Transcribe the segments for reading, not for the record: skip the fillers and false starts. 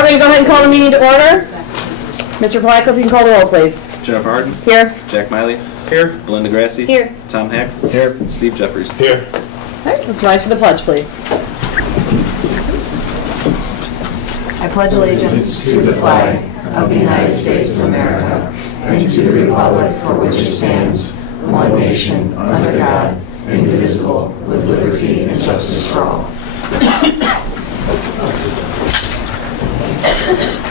right, we're going to go ahead and call the meeting to order. Mr. Polacco, if you can call the roll, please. Jennifer Harden. Here. Jack Miley. Here. Belinda Grassi. Here. Tom Hack. Here. Steve Jeffries. Here. All right, let's rise for the pledge, please. I pledge allegiance to the flag of the United States of America and to the republic for which it stands, one nation, under God, indivisible, with liberty and justice for all.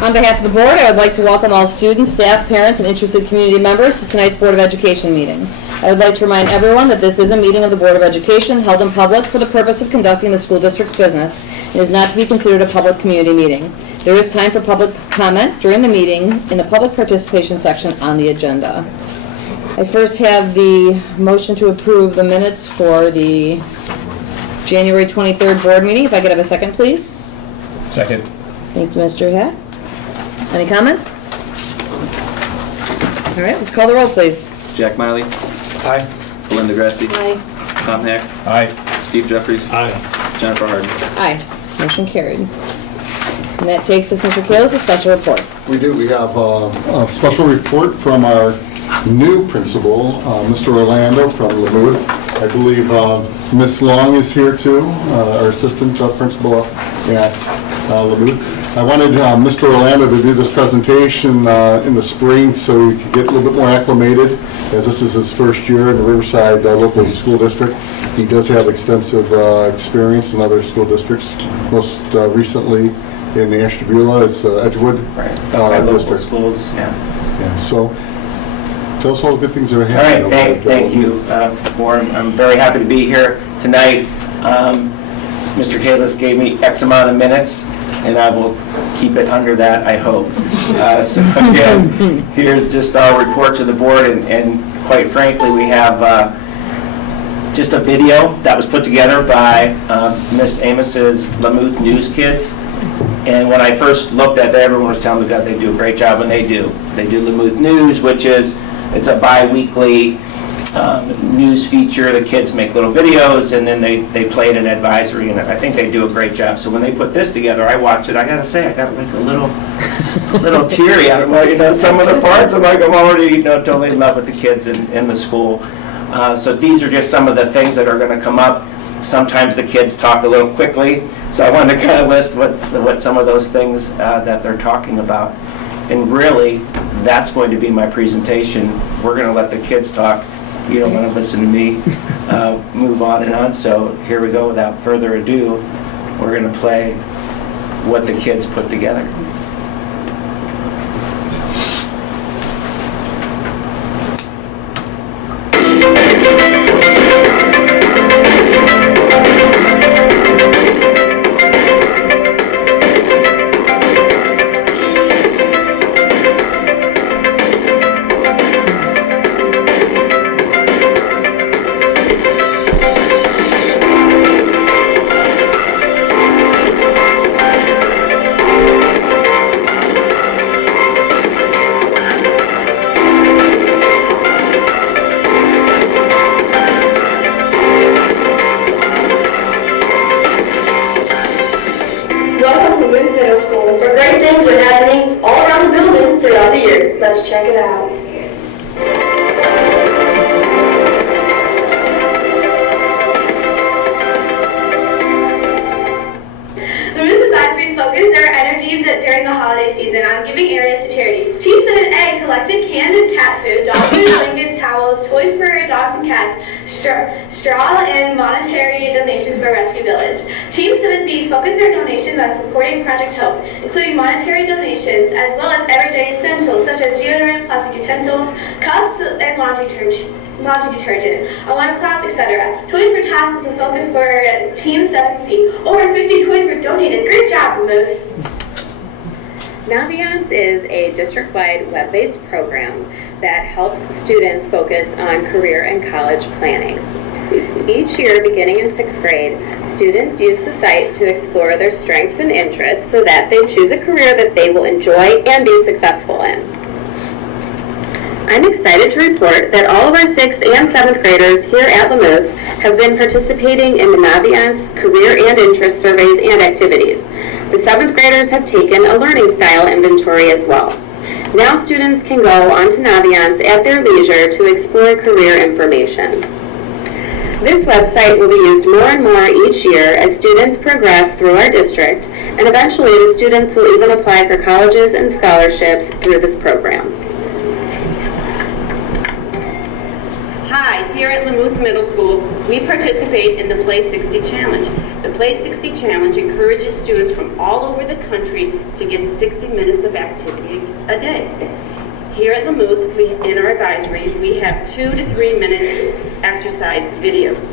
On behalf of the board, I would like to welcome all students, staff, parents, and interested community members to tonight's Board of Education meeting. I would like to remind everyone that this is a meeting of the Board of Education held in public for the purpose of conducting the school district's business and is not to be considered a public community meeting. There is time for public comment during the meeting in the public participation section on the agenda. I first have the motion to approve the minutes for the January 23rd board meeting. If I could have a second, please. Second. Thank you, Mr. Hack. Any comments? All right, let's call the roll, please. Jack Miley. Aye. Belinda Grassi. Aye. Tom Hack. Aye. Steve Jeffries. Aye. Jennifer Harden. Aye. Motion carried. And that takes us, Mr. Kalis, to special reports. We do. We have a special report from our new principal, Mr. Orlando from Lamouth. I believe Ms. Long is here too, our assistant principal at Lamouth. I wanted Mr. Orlando to do this presentation in the spring so he could get a little bit more acclimated, as this is his first year in the Riverside local school district. He does have extensive experience in other school districts, most recently in the Ashtabula, it's Edgewood district. Schools, yeah. Yeah, so tell us all the good things that are All happening. right, thank you, Warren. I'm very happy to be here tonight. Mr. Kalis gave me X amount of minutes, and I will keep it under that, I hope. So again, here's just our report to the board, and quite frankly, we have just a video that was put together by Miss Amos's Lamouth News Kids. And when I first looked at that, everyone was telling me that they do a great job, and they do. They do Lamouth News, which is, it's a bi-weekly news feature. The kids make little videos, and then they play it in advisory, and I think they do a great job. So when they put this together, I watched it. I gotta say, I got like a little teary out of it. Some of the parts, I'm like, I'm already totally in love with the kids in the school. So these are just some of the things that are going to come up. Sometimes the kids talk a little quickly, so I wanted to kind of list what some of those things that they're talking about. And really, that's going to be my presentation. We're going to let the kids talk. You don't want to listen to me move on and on. So here we go. Without further ado, we're going to play what the kids put together. Let's check it out. The Lamouth Advisories focused their energies during the holiday season on giving areas to charities. Team 7A collected canned and cat food, dog food, blankets, towels, toys for dogs and cats, straw, and monetary donations for Rescue Village. Team 7B focused their donations on supporting Project Hope, including monetary donations as well as everyday essentials such as deodorant, plastic utensils, cups, and laundry detergent, alarm clocks, etc. Toys for Tots was a focus for Team 7C. Over 50 toys were donated. Great job, Lamouth. Naviance is a district-wide web-based program that helps students focus on career and college planning. Each year, beginning in 6th grade, students use the site to explore their strengths and interests so that they choose a career that they will enjoy and be successful in. I'm excited to report that all of our 6th and 7th graders here at Lamouth have been participating in the Naviance career and interest surveys and activities. The 7th graders have taken a learning style inventory as well. Now students can go onto Naviance at their leisure to explore career information. This website will be used more and more each year as students progress through our district, and eventually the students will even apply for colleges and scholarships through this program. Hi, here at Lamouth Middle School, we participate in the Play 60 Challenge. The Play 60 Challenge encourages students from all over the country to get 60 minutes of activity a day. Here at Lamouth, in our advisory, we have 2 to 3 minute exercise videos.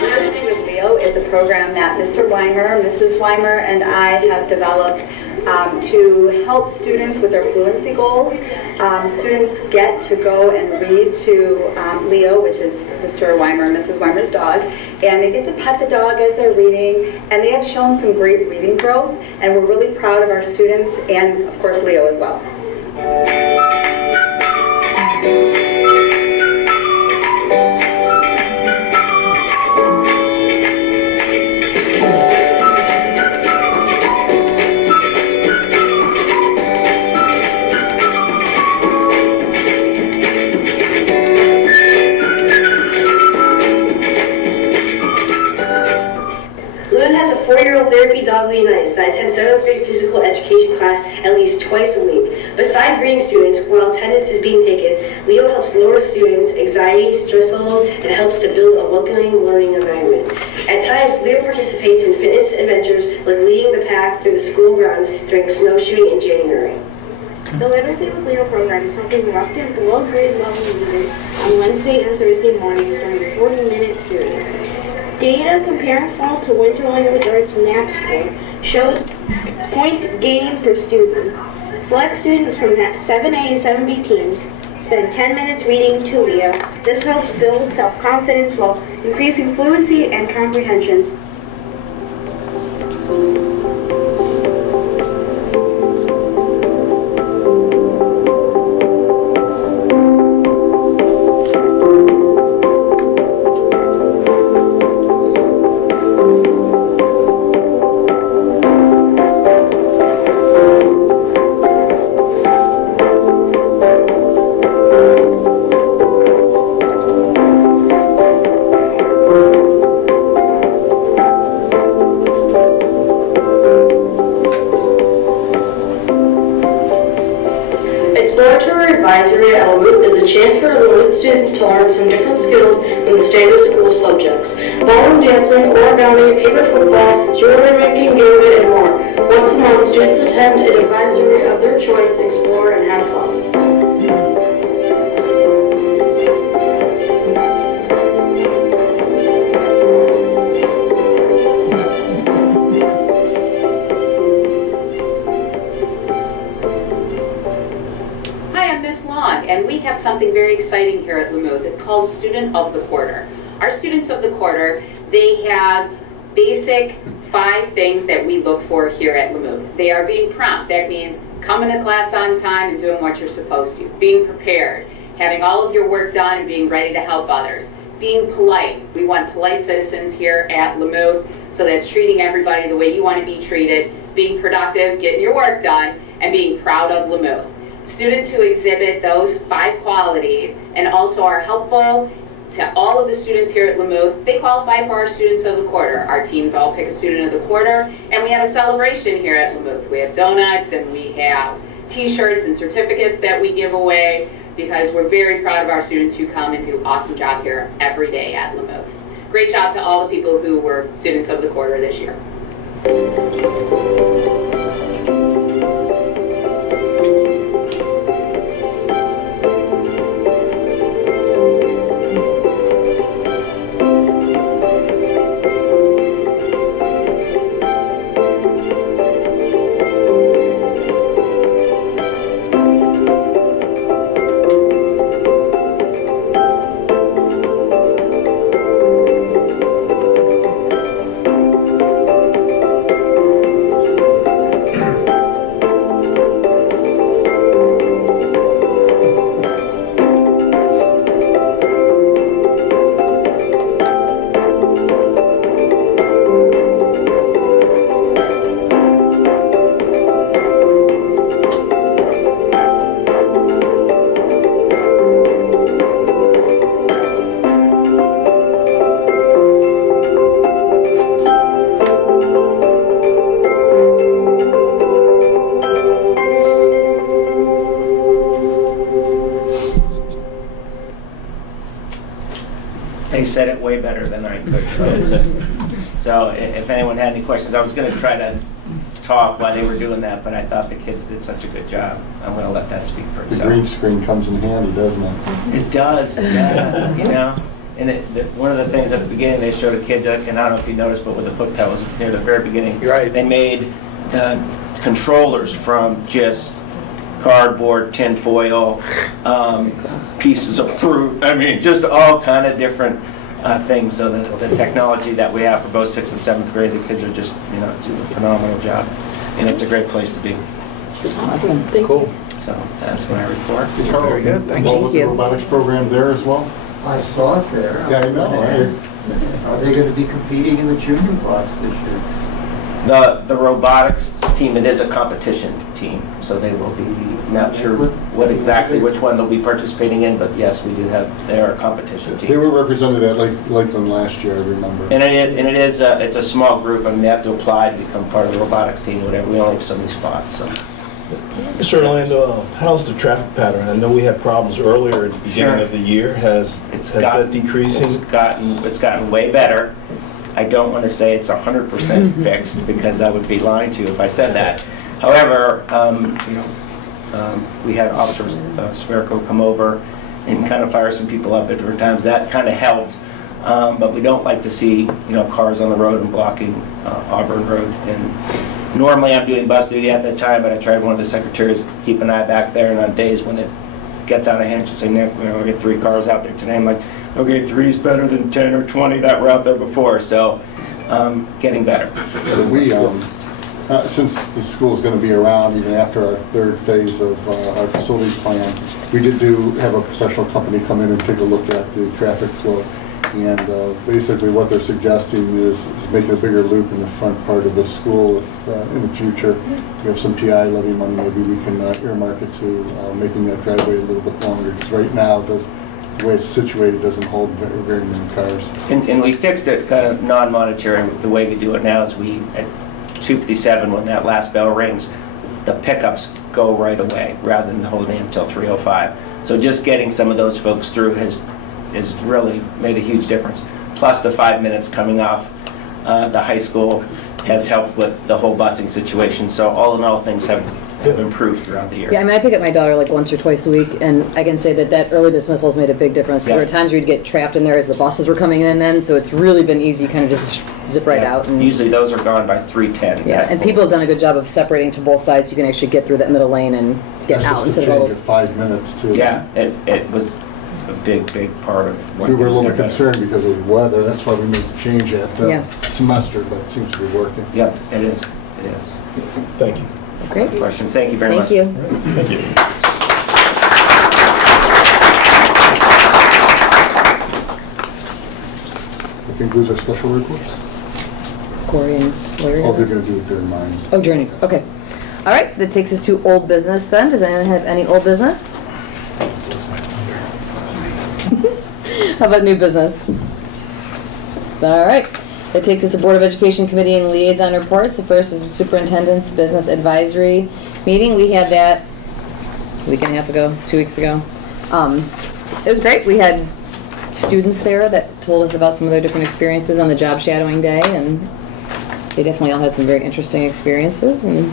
Nursing with Leo is a program that Mr. Weimer, Mrs. Weimer, and I have developed to help students with their fluency goals. Students get to go and read to Leo, which is Mr. Weimer and Mrs. Weimer's dog, and they get to pet the dog as they're reading, and they have shown some great reading growth, and we're really proud of our students and, of course, Leo as well. Therapy Dog Leonidas that attends 7th grade physical education class at least twice a week. Besides reading students, while attendance is being taken, Leo helps lower students' anxiety, stress levels, and helps to build a welcoming learning environment. At times, Leo participates in fitness adventures like leading the pack through the school grounds during snowshoeing in January. The Literacy with Leo program is helping reluctant below grade level readers on Wednesday and Thursday mornings during a 40-minute period. Data comparing fall to winter language arts NAP score shows point gain per student. Select students from 7A and 7B teams spend 10 minutes reading to Leo. This helps build self-confidence while increasing fluency and comprehension. Advisory at Lamouth is a chance for Lamouth students to learn some different skills in the standard school subjects. Ballroom dancing, origami, paper football, jewelry making, yoga, and more. Once a month, students attend an advisory of their choice, explore, and have fun. And we have something very exciting here at Lamouth. It's called Student of the Quarter. Our Students of the Quarter, they have basic 5 things that we look for here at Lamouth. They are being prompt. That means coming to class on time and doing what you're supposed to. Being prepared, having all of your work done and being ready to help others. Being polite. We want polite citizens here at Lamouth, so that's treating everybody the way you want to be treated. Being productive, getting your work done, and being proud of Lamouth. Students who exhibit those 5 qualities and also are helpful to all of the students here at Lamouth, they qualify for our Students of the Quarter. Our teams all pick a Student of the Quarter, and we have a celebration here at Lamouth. We have donuts and we have t-shirts and certificates that we give away because we're very proud of our students who come and do an awesome job here every day at Lamouth. Great job to all the people who were Students of the Quarter this year. They said it way better than I could. So if anyone had any questions, I was going to try to talk while they were doing that, but I thought the kids did such a good job. I'm going to let that speak for The itself. green screen comes in handy, doesn't it? It does, yeah, you know. And one of the things at the beginning they showed a kid, and I don't know if you noticed, but with the foot pedals near the very beginning, Right. they made the controllers from just cardboard, tin foil, pieces of fruit. I mean, just all kind of different things. So the technology that we have for both 6th and 7th grade, the kids are just, you know, do a phenomenal job. And it's a great place to be. Awesome. Cool. So that's my report. Very good, thank Involved you. with the robotics program there as well? I saw it there. Yeah, I know. Are they going to be competing in the junior class this year? The robotics team, it is a competition team, so they will be, not sure what exactly which one they'll be participating in, but yes, we do have, they're a competition team. They were represented at Lakeland last year, I remember. And it is, it's a small group. I mean, they have to apply to become part of the robotics team, whatever. We only have so many spots, so. Mr. Orlando, how's the traffic pattern? I know we had problems earlier at the beginning of the year. Has that decreasing? It's gotten way better. I don't want to say it's 100% fixed because I would be lying to you if I said that. However, we had Officer Spherico come over and kind of fire some people up at different times. That kind of helped, but we don't like to see cars on the road and blocking Auburn Road. And normally I'm doing bus duty at that time, but I tried one of the secretaries to keep an eye back there, and on days when it gets out of hand, she'll say, Nick, I get 3 cars out there today. I'm like, okay, 3's better than 10 or 20 that were out there before, so getting better. We, since the school's going to be around even after our 3rd phase of our facilities plan, we did have a professional company come in and take a look at the traffic flow. And basically what they're suggesting is making a bigger loop in the front part of the school. If in the future we have some PI levy money, maybe we can earmark it to making that driveway a little bit longer. Because right now, the way it's situated doesn't hold very many cars. And we fixed it kind of non-monetary. The way we do it now is at 2:57, when that last bell rings, the pickups go right away rather than holding them until 3:05. So just getting some of those folks through has really made a huge difference. Plus the 5 minutes coming off the high school has helped with the whole busing situation. So all in all, things have improved throughout the year. Yeah, I mean, I pick up my daughter like once or twice a week, and I can say that early dismissal has made a big difference, because there were times where you'd get trapped in there as the buses were coming in then, so it's really been easy, kind of just zip right out. And usually those are gone by 3:10. Yeah, and people have done a good job of separating to both sides, so you can actually get through that middle lane and get out instead of all those. 5 minutes too. Yeah, it was a big part of what we were a little bit concerned because of the weather. That's why we made the change at semester, but it seems to be working. Yep, it is. It is. Thank you. Great. Questions? Thank you very much. Thank you. Thank you. That concludes our special reports. Corey and Larry? Oh, they're going to do it during mine. Oh, during, okay. All right, that takes us to old business then. Does anyone have any old business? How about new business? All right. That takes us to Board of Education Committee and Liaison Reports. The first is the Superintendent's Business Advisory Meeting. We had that a week and a half ago, 2 weeks ago. It was great. We had students there that told us about some of their different experiences on the job shadowing day, and they definitely all had some very interesting experiences. And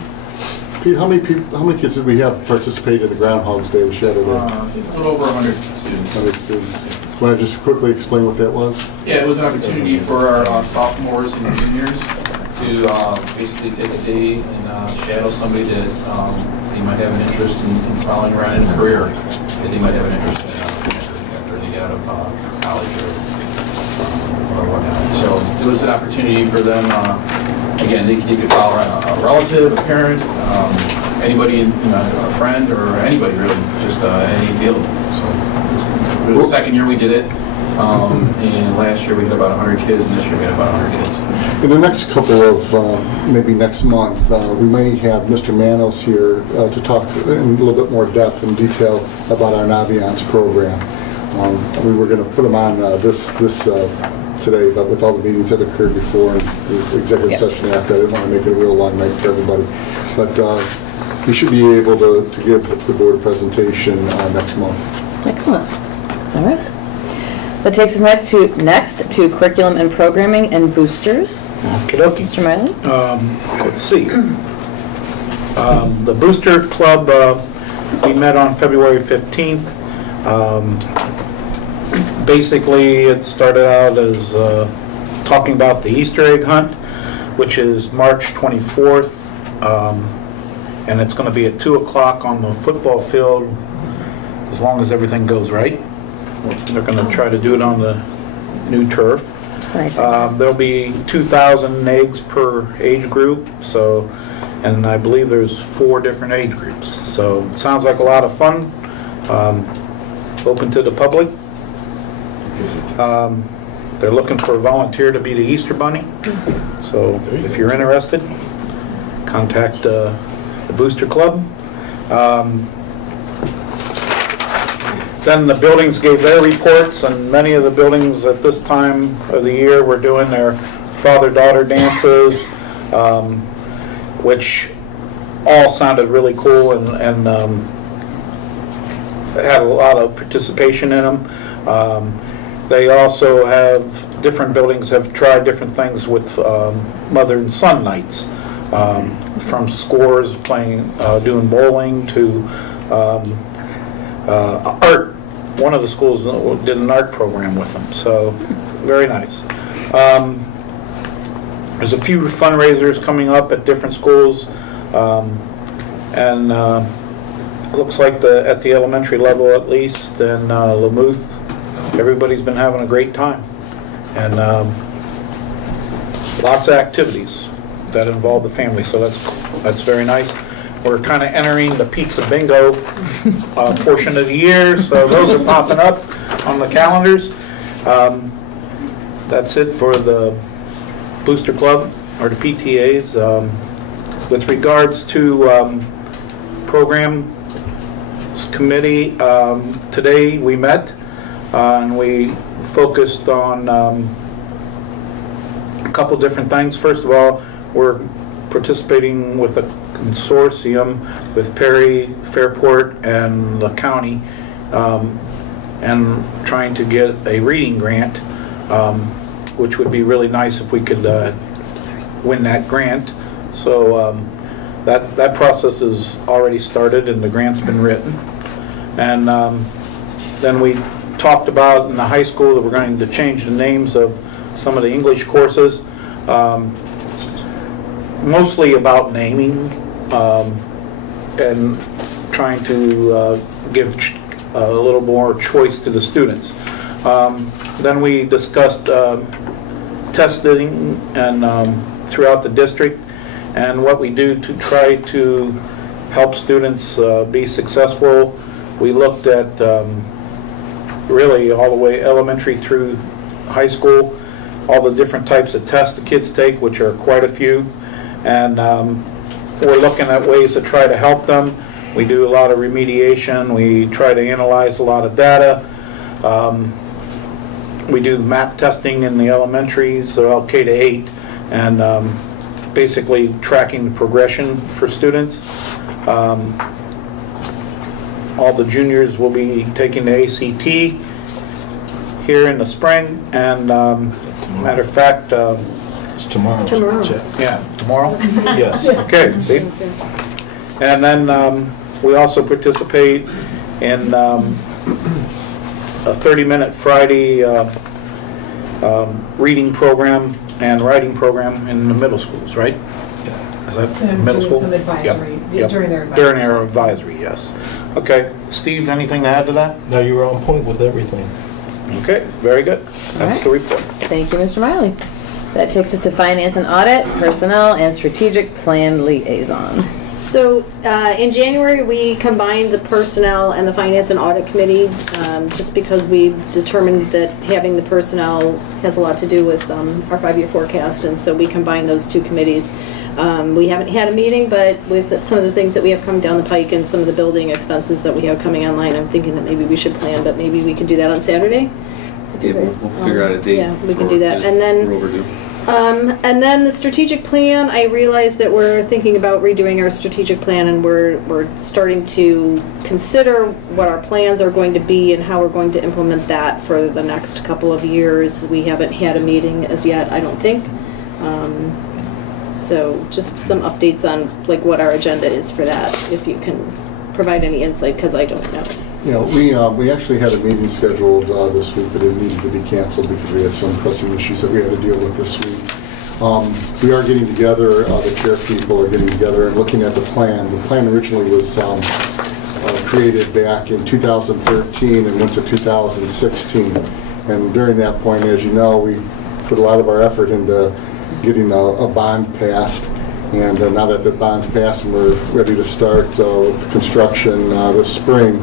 Pete, how many kids did we have participate in the Groundhog's Day, the Shadow Day? A little over 100 students. 100 students. Want to just quickly explain what that was? Yeah, it was an opportunity for our sophomores and juniors to basically take a day and shadow somebody that they might have an interest in following around in a career that they might have an interest in after they get out of college or whatnot. So it was an opportunity for them. Again, they could follow a relative, a parent, anybody, a friend, or anybody really, just any field. So it was the second year we did it, and last year we had about 100 kids, and this year we had about 100 kids. In the next couple of, maybe next month, we may have Mr. Manos here to talk in a little bit more depth and detail about our Naviance program. We were going to put him on today, but with all the meetings that occurred before and the executive session after, I didn't want to make it a real long night for everybody. But we should be able to give the board a presentation next month. excellent. All right. That takes us next to curriculum and programming and boosters. Okey-dokey. Mr. Miley? Let's see. The Booster Club, we met on February 15th. Basically, it started out as talking about the Easter egg hunt, which is March 24th, and it's going to be at 2 o'clock on the football field, as long as everything goes right. They're going to try to do it on the new turf. Nice. There'll be 2,000 eggs per age group, so, and I believe there's 4 different age groups. So it sounds like a lot of fun. Open to the public. They're looking for a volunteer to be the Easter Bunny. So if you're interested, contact the Booster Club. Then the buildings gave their reports, and many of the buildings at this time of the year were doing their father-daughter dances, which all sounded really cool and had a lot of participation in them. They also have, different buildings have tried different things with mother and son nights, from scores, playing, doing bowling, to art. One of the schools did an art program with them, so very nice. There's a few fundraisers coming up at different schools, and it looks like at the elementary level, at least, in Lamouth, everybody's been having a great time, and lots of activities that involve the family, so that's very nice. We're kind of entering the pizza bingo portion of the year, so those are popping up on the calendars. That's it for the Booster Club, or the PTAs. With regards to program committee, today we met and we focused on a couple different things. First of all, we're participating with a consortium with Perry, Fairport, and the county, and trying to get a reading grant, which would be really nice if we could win that grant. So that process is already started, and the grant's been written. And then we talked about in the high school that we're going to change the names of some of the English courses, mostly about naming, and trying to give a little more choice to the students. Then we discussed testing and throughout the district, and what we do to try to help students be successful. We looked at really all the way elementary through high school, all the different types of tests the kids take, which are quite a few, and we're looking at ways to try to help them. We do a lot of remediation. We try to analyze a lot of data. We do the MAP testing in the elementaries, so K to 8, and basically tracking the progression for students. All the juniors will be taking the ACT here in the spring, and matter of fact, it's tomorrow. Tomorrow. Yeah, tomorrow? Yes. Okay, see? And then we also participate in a 30-minute Friday reading program and writing program in the middle schools, right? Yeah. Is that middle school? Some advisory, Yep. during their advisory. During their advisory, yes. Okay, Steve, anything to add to that? No, you were on point with everything. Okay, very good. That's the report. Thank you, Mr. Miley. That takes us to Finance and Audit, Personnel, and Strategic Plan Liaison. So in January, we combined the Personnel and the Finance and Audit Committee, just because we determined that having the Personnel has a lot to do with our 5-year forecast, and so we combined those two committees. We haven't had a meeting, but with some of the things that we have coming down the pike and some of the building expenses that we have coming online, I'm thinking that maybe we should plan, but maybe we can do that on Saturday. Yeah, we'll figure out a date. Yeah, we can do that. And then we're overdue. And then the strategic plan, I realized that we're thinking about redoing our strategic plan, and we're starting to consider what our plans are going to be and how we're going to implement that for the next couple of years. We haven't had a meeting as yet, I don't think. So just some updates on like what our agenda is for that, if you can provide any insight, because I don't know. Yeah, we actually had a meeting scheduled this week, but it needed to be canceled because we had some pressing issues that we had to deal with this week. We are getting together, the chair people are getting together and looking at the plan. The plan originally was created back in 2013 and went to 2016. And during that point, as you know, we put a lot of our effort into getting a bond passed. And now that the bond's passed and we're ready to start with construction this spring,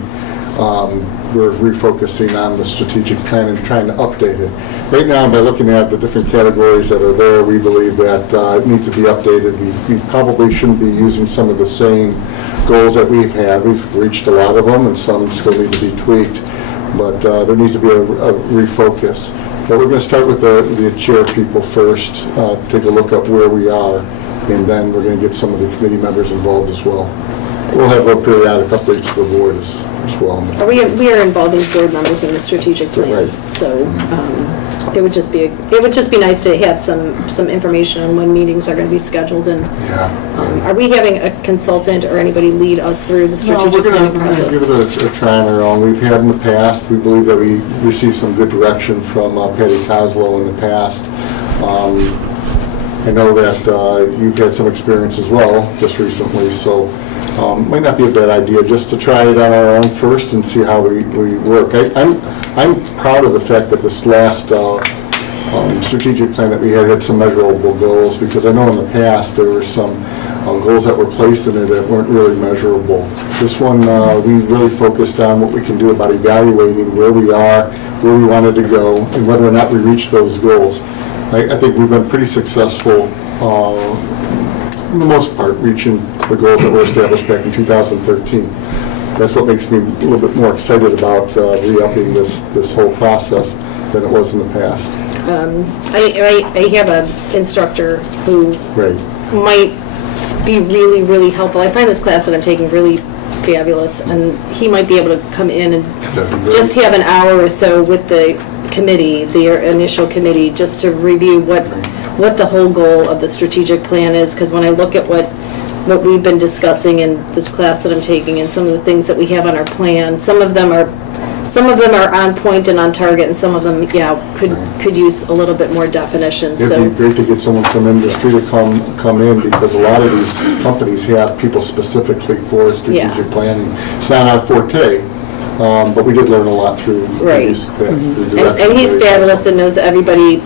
we're refocusing on the strategic plan and trying to update it. Right now, by looking at the different categories that are there, we believe that it needs to be updated. We probably shouldn't be using some of the same goals that we've had. We've reached a lot of them, and some still need to be tweaked. But there needs to be a refocus. But we're going to start with the chair people first, take a look at where we are, and then we're going to get some of the committee members involved as well. We'll have our periodic updates to the board as well. We are involving board members in the strategic plan, right. So it would just be nice to have some information on when meetings are going to be scheduled. And are we having a consultant or anybody lead us through the strategic planning process? We're going to give it a try on our own. We've had in the past. We believe that we received some good direction from Patty Kozlow in the past. I know that you've had some experience as well just recently, so might not be a bad idea just to try it on our own first and see how we work. I'm proud of the fact that this last strategic plan that we had some measurable goals, because I know in the past there were some goals that were placed in it that weren't really measurable. This one, we really focused on what we can do about evaluating where we are, where we wanted to go, and whether or not we reach those goals. I think we've been pretty successful, for the most part, reaching the goals that were established back in 2013. That's what makes me a little bit more excited about re-upping this whole process than it was in the past. I have an instructor who might be really, really helpful. I find this class that I'm taking really fabulous, and he might be able to come in and just have an hour or so with the committee, the initial committee, just to review what the whole goal of the strategic plan is. Because when I look at what we've been discussing in this class that I'm taking, and some of the things that we have on our plan, some of them are on point and on target, and some of them, could use a little bit more definition. It'd be great to get someone from industry to come in, because a lot of these companies have people specifically for strategic planning. It's not our forte. But we did learn a lot through these. And he's fabulous and knows everybody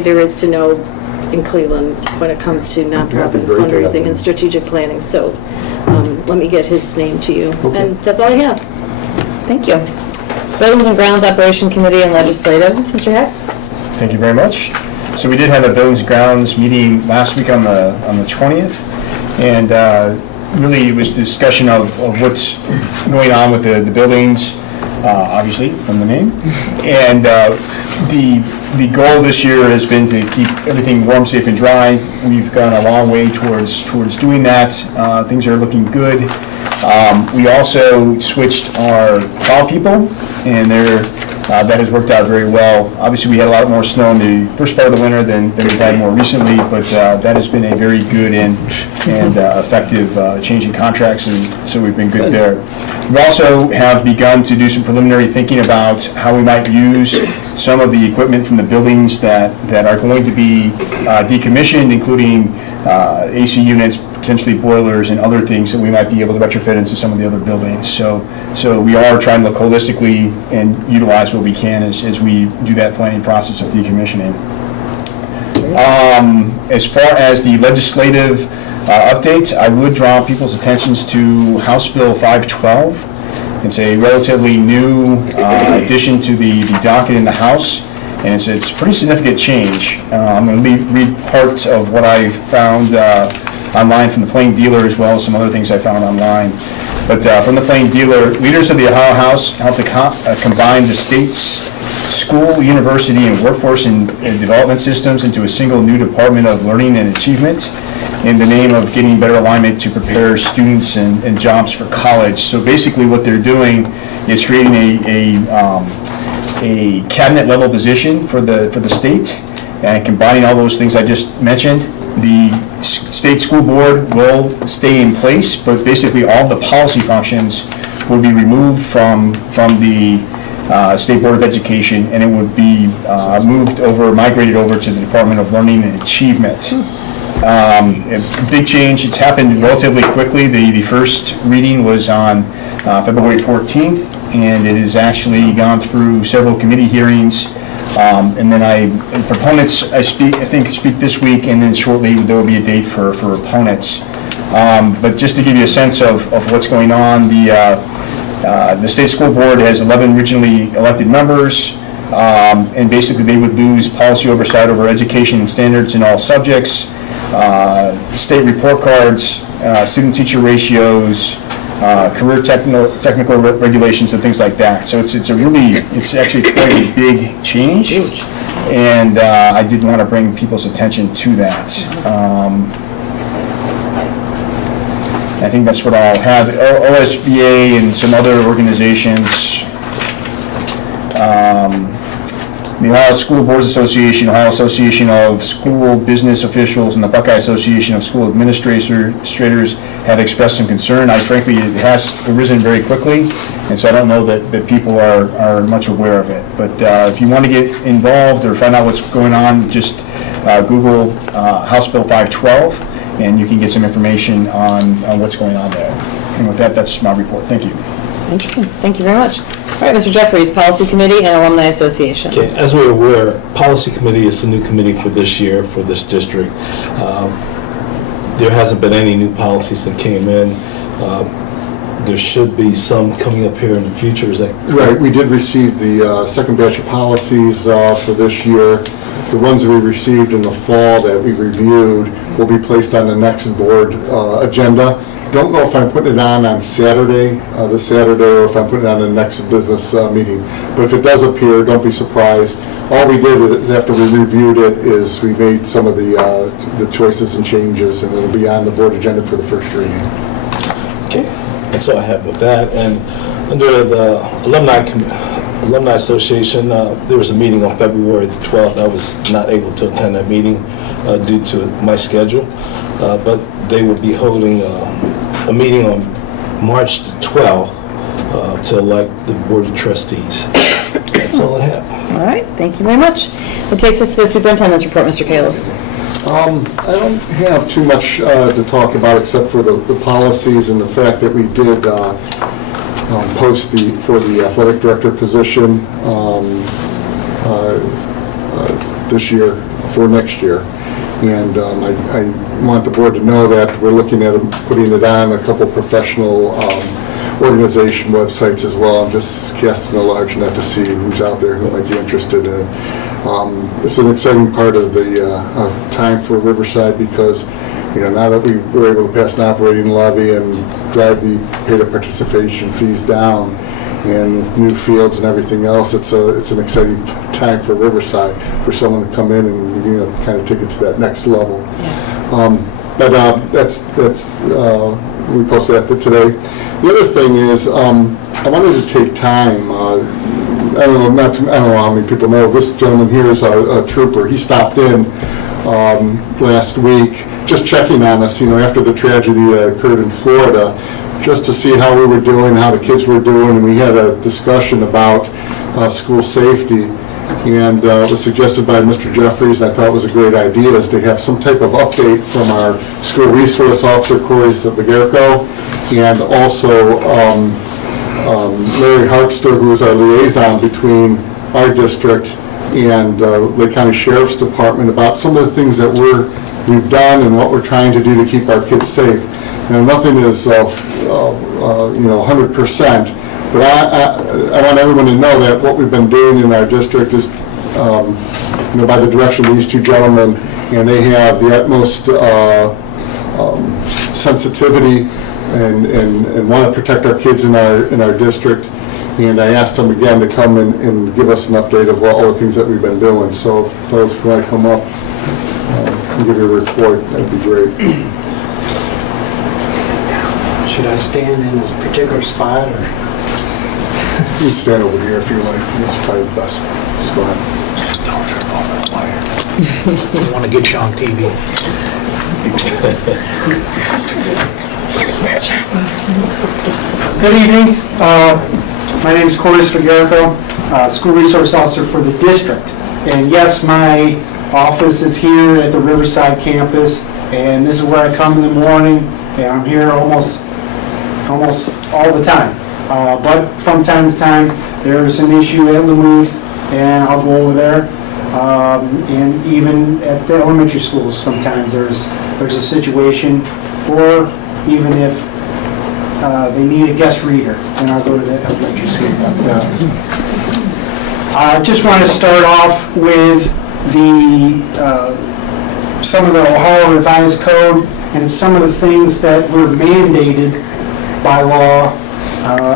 there is to know in Cleveland when it comes to nonprofit fundraising and strategic planning. So let me get his name to you. Okay. And that's all I have. Thank you. Buildings and Grounds Operation Committee and Legislative. Mr. Heck? Thank you very much. So we did have a Buildings and Grounds meeting last week on the 20th, and really it was discussion of what's going on with the buildings, obviously from the name, and the goal this year has been to keep everything warm, safe, and dry. We've gone a long way towards doing that. Things are looking good. We also switched our plow people, and that has worked out very well. Obviously, we had a lot more snow in the first part of the winter than we've had more recently, but that has been a very good and effective change in contracts, and so we've been good there. We also have begun to do some preliminary thinking about how we might use some of the equipment from the buildings that are going to be decommissioned, including AC units, potentially boilers, and other things that we might be able to retrofit into some of the other buildings. So we are trying to look holistically and utilize what we can as we do that planning process of decommissioning. As far as the legislative updates, I would draw people's attentions to House Bill 512. It's a relatively new addition to the docket in the House, and it's a pretty significant change. I'm going to read part of what I found online from the Plain Dealer, as well as some other things I found online. But from the plain dealer, leaders of the Ohio House helped to combine the state's school, university, and workforce and development systems into a single new Department of Learning and Achievement in the name of getting better alignment to prepare students and jobs for college. So basically what they're doing is creating a cabinet level position for the state and combining all those things I just mentioned. The state school board will stay in place, but basically all the policy functions will be removed from the State Board of Education, and it would be migrated over to the Department of Learning and Achievement. A big change. It's happened relatively quickly. The first reading was on February 14th, and it has actually gone through several committee hearings. And then proponents I think speak this week, and then shortly there will be a date for opponents. But just to give you a sense of what's going on, the state school board has 11 regionally elected members, and basically they would lose policy oversight over education and standards in all subjects, state report cards, student-teacher ratios, career technical regulations and things like that. So it's actually quite a big change, and I did want to bring people's attention to that. I think that's what I'll have. OSBA and some other organizations, the Ohio School Boards Association, Ohio Association of School Business Officials, and the Buckeye Association of School Administrators have expressed some concern. Frankly, it has arisen very quickly, and so I don't know that people are much aware of it. But if you want to get involved or find out what's going on, just Google House Bill 512, and you can get some information on what's going on there. And with that, that's my report. Thank you. Interesting. Thank you very much. All right, Mr. Jeffries, Policy Committee and Alumni Association. Okay, as we're aware, Policy Committee is the new committee for this year for this district. There hasn't been any new policies that came in. There should be some coming up here in the future. Is that correct? Right. We did receive the second batch of policies for this year. The ones that we received in the fall that we reviewed will be placed on the next board agenda. Don't know if I'm putting it on Saturday, this Saturday, or if I'm putting it on the next business meeting. But if it does appear, don't be surprised. All we did is after we reviewed it is we made some of the choices and changes, and it'll be on the board agenda for the first reading. Okay, that's all I have with that. And under the Alumni Association, there was a meeting on February the 12th. I was not able to attend that meeting due to my schedule, but they will be holding a meeting on March the 12th to elect the Board of Trustees. That's all I have. All right, thank you very much. It takes us to the Superintendent's report, Mr. Kalis. I don't have too much to talk about except for the policies and the fact that we did post for the athletic director position this year for next year. And I want the board to know that we're looking at putting it on a couple professional organization websites as well. I'm just casting a large net to see who's out there who might be interested in it. It's an exciting part of the time for Riverside because, now that we were able to pass an operating levy and drive the paid-up participation fees down and new fields and everything else, it's an exciting time for Riverside for someone to come in and kind of take it to that next level. But we posted that today. The other thing is I wanted to take time. I don't know how many people know this gentleman here is a trooper. He stopped in last week just checking on us, after the tragedy that occurred in Florida, just to see how we were doing, how the kids were doing, and we had a discussion about school safety. And it was suggested by Mr. Jeffries, and I thought it was a great idea, is to have some type of update from our school resource officer, Corey Zabagerko, and also Larry Harpster, who is our liaison between our district and Lake County Sheriff's Department, about some of the things that we've done and what we're trying to do to keep our kids safe. Now, nothing is 100%. But I want everyone to know that what we've been doing in our district is, by the direction of these two gentlemen, and they have the utmost sensitivity and want to protect our kids in our district. And I asked them again to come and give us an update of all the things that we've been doing. So if those want to come up and give you a report, that'd be great. Should I stand in this particular spot, or? You can stand over here if you like. It's probably the best spot. Don't trip over the wire. I want to get you on TV. Good evening. My name is Corey Strigarico, School Resource Officer for the district. And yes, my office is here at the Riverside campus, and this is where I come in the morning, and I'm here almost all the time. But from time to time, there's an issue at Lamouth, and I'll go over there. And even at the elementary schools, sometimes there's a situation, or even if they need a guest reader, and I'll go to the elementary school. I just want to start off with some of the Ohio Revised Code and some of the things that were mandated by law,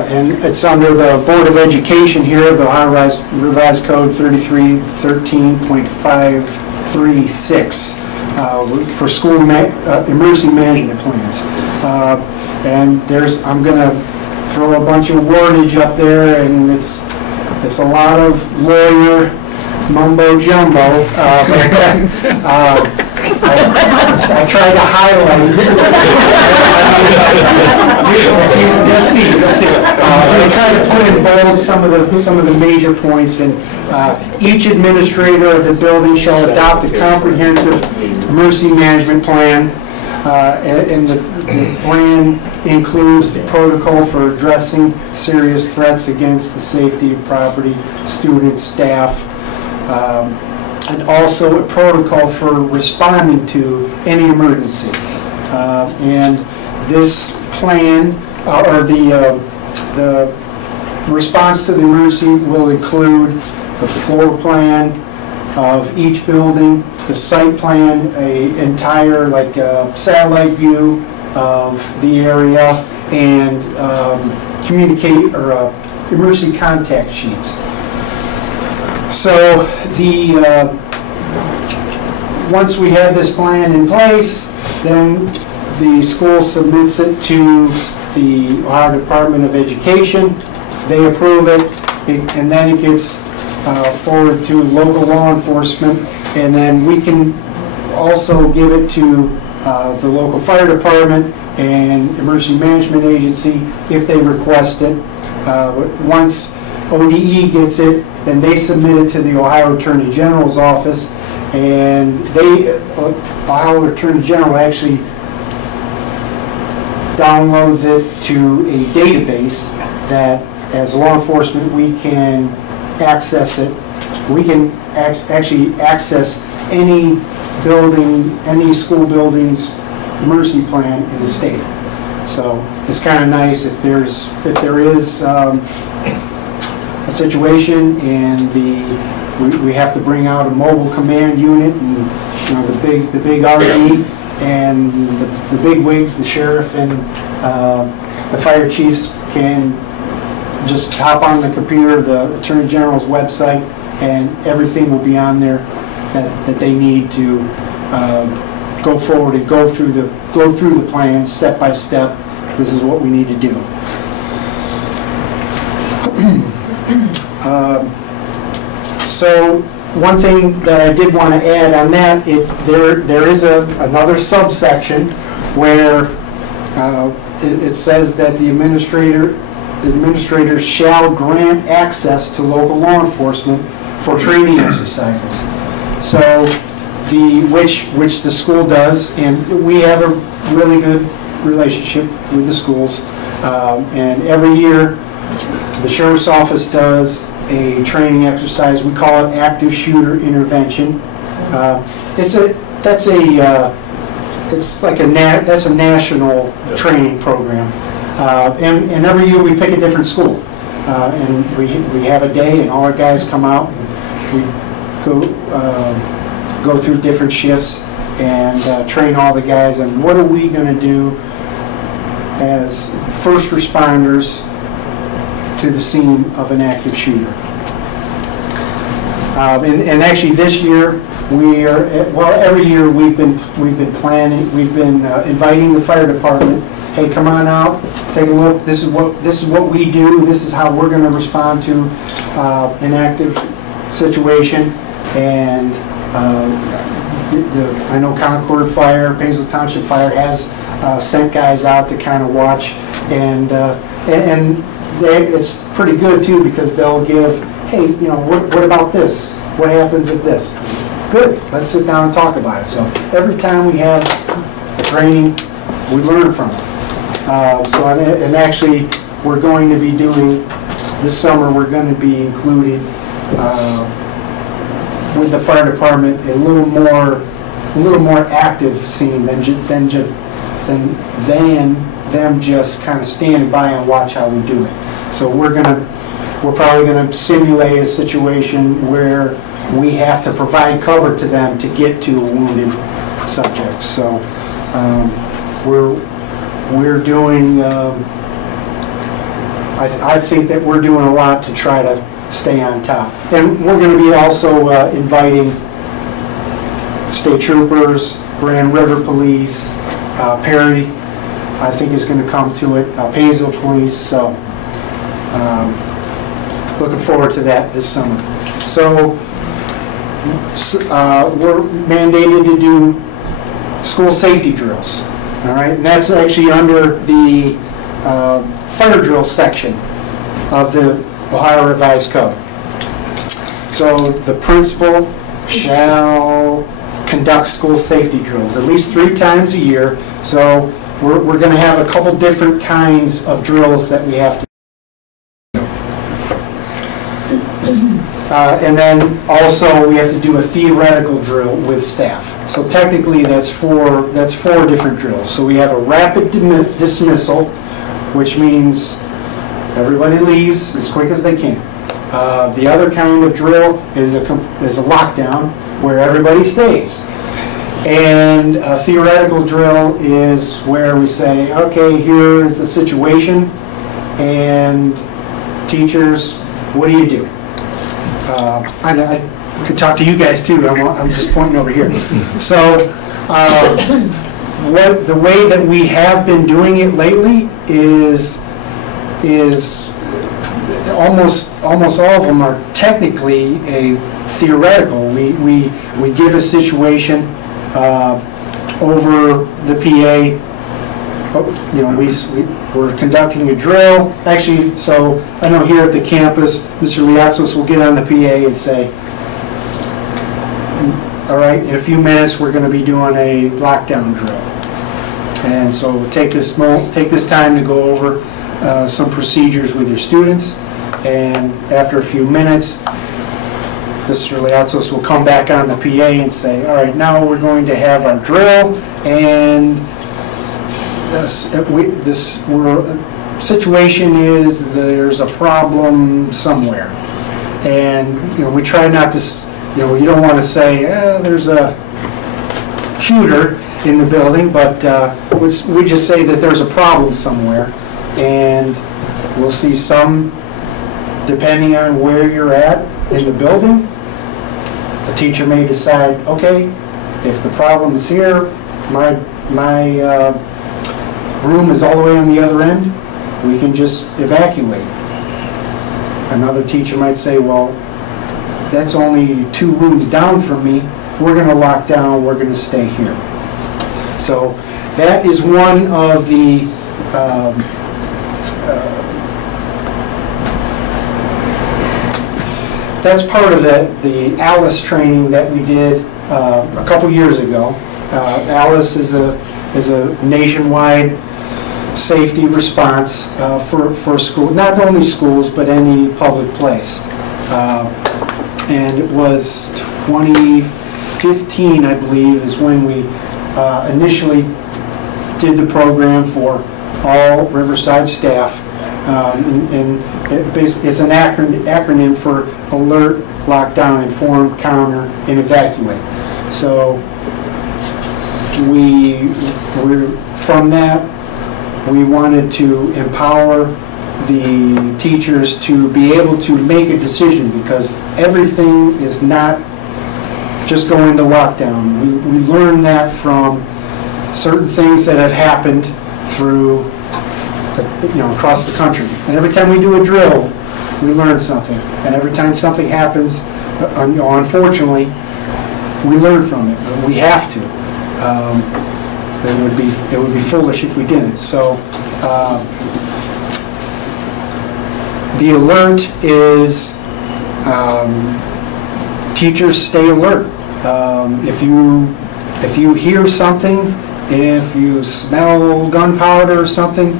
and it's under the Board of Education here, the Ohio Revised Code 3313.536 for school emergency management plans. And I'm going to throw a bunch of wordage up there, and it's a lot of lawyer mumbo jumbo. I tried to highlight. You'll see. I tried to put in bold some of the major points, and each administrator of the building shall adopt a comprehensive emergency management plan, and the plan includes the protocol for addressing serious threats against the safety of property, students, staff, and also a protocol for responding to any emergency. And this plan, or the response to the emergency, will include the floor plan of each building, the site plan, a entire satellite view of the area, and emergency contact sheets. So once we have this plan in place, then the school submits it to the Ohio Department of Education. They approve it, and then it gets forwarded to local law enforcement, and then we can also give it to the local fire department and emergency management agency if they request it. Once ODE gets it, then they submit it to the Ohio Attorney General's office, and Ohio Attorney General actually downloads it to a database that, as law enforcement, we can access it. We can actually access any building, any school building's emergency plan in the state. So it's kind of nice if there is a situation and we have to bring out a mobile command unit, and the big RE and the big wigs, the sheriff and the fire chiefs can just hop on the computer, the Attorney General's website, and everything will be on there that they need to go forward and go through the plan step by step. This is what we need to do. So one thing that I did want to add on that, there is another subsection where it says that the administrator shall grant access to local law enforcement for training exercises. So which the school does, and we have a really good relationship with the schools. And every year, the sheriff's office does a training exercise. We call it active shooter intervention. That's a national training program. And every year we pick a different school, and we have a day, and all our guys come out, and we go through different shifts and train all the guys on what are we going to do as first responders to the scene of an active shooter. And actually this year, we are, well, every year we've been planning, we've been inviting the fire department, hey, come on out, take a look, this is what we do, this is how we're going to respond to an active situation. And I know Concord Fire, Basil Township Fire has sent guys out to kind of watch, and it's pretty good too, because they'll give, hey, you know, what about this? What happens if this? Good, let's sit down and talk about it. So every time we have a training, we learn from it. And actually, we're going to be doing, this summer, we're going to be including with the fire department a little more active scene than them just kind of standing by and watch how we do it. So we're probably going to simulate a situation where we have to provide cover to them to get to a wounded subject. So we're doing, I think that we're doing a lot to try to stay on top. And we're going to be also inviting state troopers, Grand River Police, Perry, I think is going to come to it, Painesville Police, so looking forward to that this summer. So we're mandated to do school safety drills, all right? And that's actually under the fire drill section of the Ohio Revised Code. So the principal shall conduct school safety drills at least 3 times a year. So we're going to have a couple different kinds of drills that we have to do. And then also we have to do a theoretical drill with staff. So technically that's four different drills. So we have a rapid dismissal, which means everybody leaves as quick as they can. The other kind of drill is a lockdown, where everybody stays. And a theoretical drill is where we say, okay, here is the situation, and teachers, what do you do? I could talk to you guys too, I'm just pointing over here. So the way that we have been doing it lately is almost all of them are technically a theoretical. We give a situation over the PA. You know, we're conducting a drill. Actually, so I know here at the campus, Mr. Liatzos will get on the PA and say, all right, in a few minutes we're going to be doing a lockdown drill. And so we'll take this time to go over some procedures with your students. And after a few minutes, Mr. Liatzos will come back on the PA and say, all right, now we're going to have our drill, and situation is there's a problem somewhere. And you know, we try not to, you know, you don't want to say, there's a shooter in the building, but we just say that there's a problem somewhere, and we'll see some, depending on where you're at in the building, a teacher may decide, okay, if the problem is here, my room is all the way on the other end, we can just evacuate. Another teacher might say, well, that's only 2 rooms down from me, we're going to lock down, we're going to stay here. So that is one of the that's part of the ALICE training that we did a couple years ago. ALICE is a nationwide safety response for school, not only schools, but any public place. And it was 2015, I believe, is when we initially did the program for all Riverside staff. And it's an acronym for Alert, Lockdown, Inform, Counter, and Evacuate. So we're from that, we wanted to empower the teachers to be able to make a decision, because everything is not just going to lockdown. We learned that from certain things that have happened through, across the country. And every time we do a drill, we learn something. And every time something happens, unfortunately, we learn from it. We have to. It would be foolish if we didn't. So the alert is teachers stay alert. If you hear something, if you smell gunpowder or something,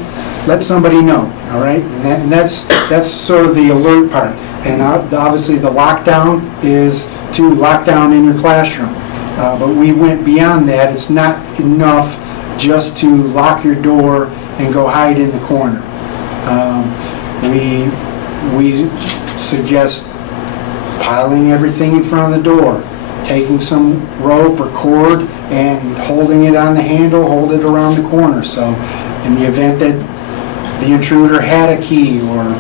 let somebody know. All right, and that's sort of the alert part. And obviously the lockdown is to lock down in your classroom. But we went beyond that. It's not enough just to lock your door and go hide in the corner. We suggest piling everything in front of the door, taking some rope or cord and holding it on the handle, hold it around the corner. So in the event that the intruder had a key or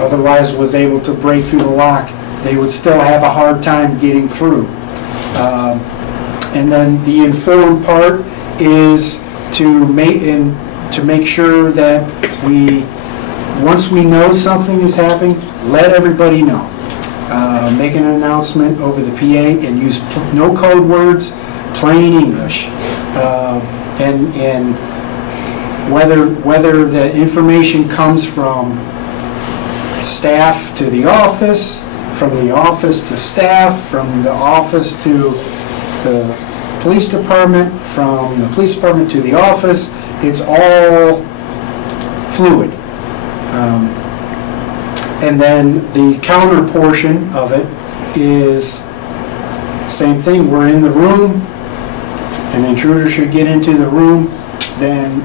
otherwise was able to break through the lock, they would still have a hard time getting through. And then the informed part is to make sure that once we know something is happening, let everybody know. Make an announcement over the PA and use no code words, plain English. And whether the information comes from staff to the office, from the office to staff, from the office to the police department, from the police department to the office, it's all fluid. And then the counter portion of it is same thing. We're in the room, an intruder should get into the room, then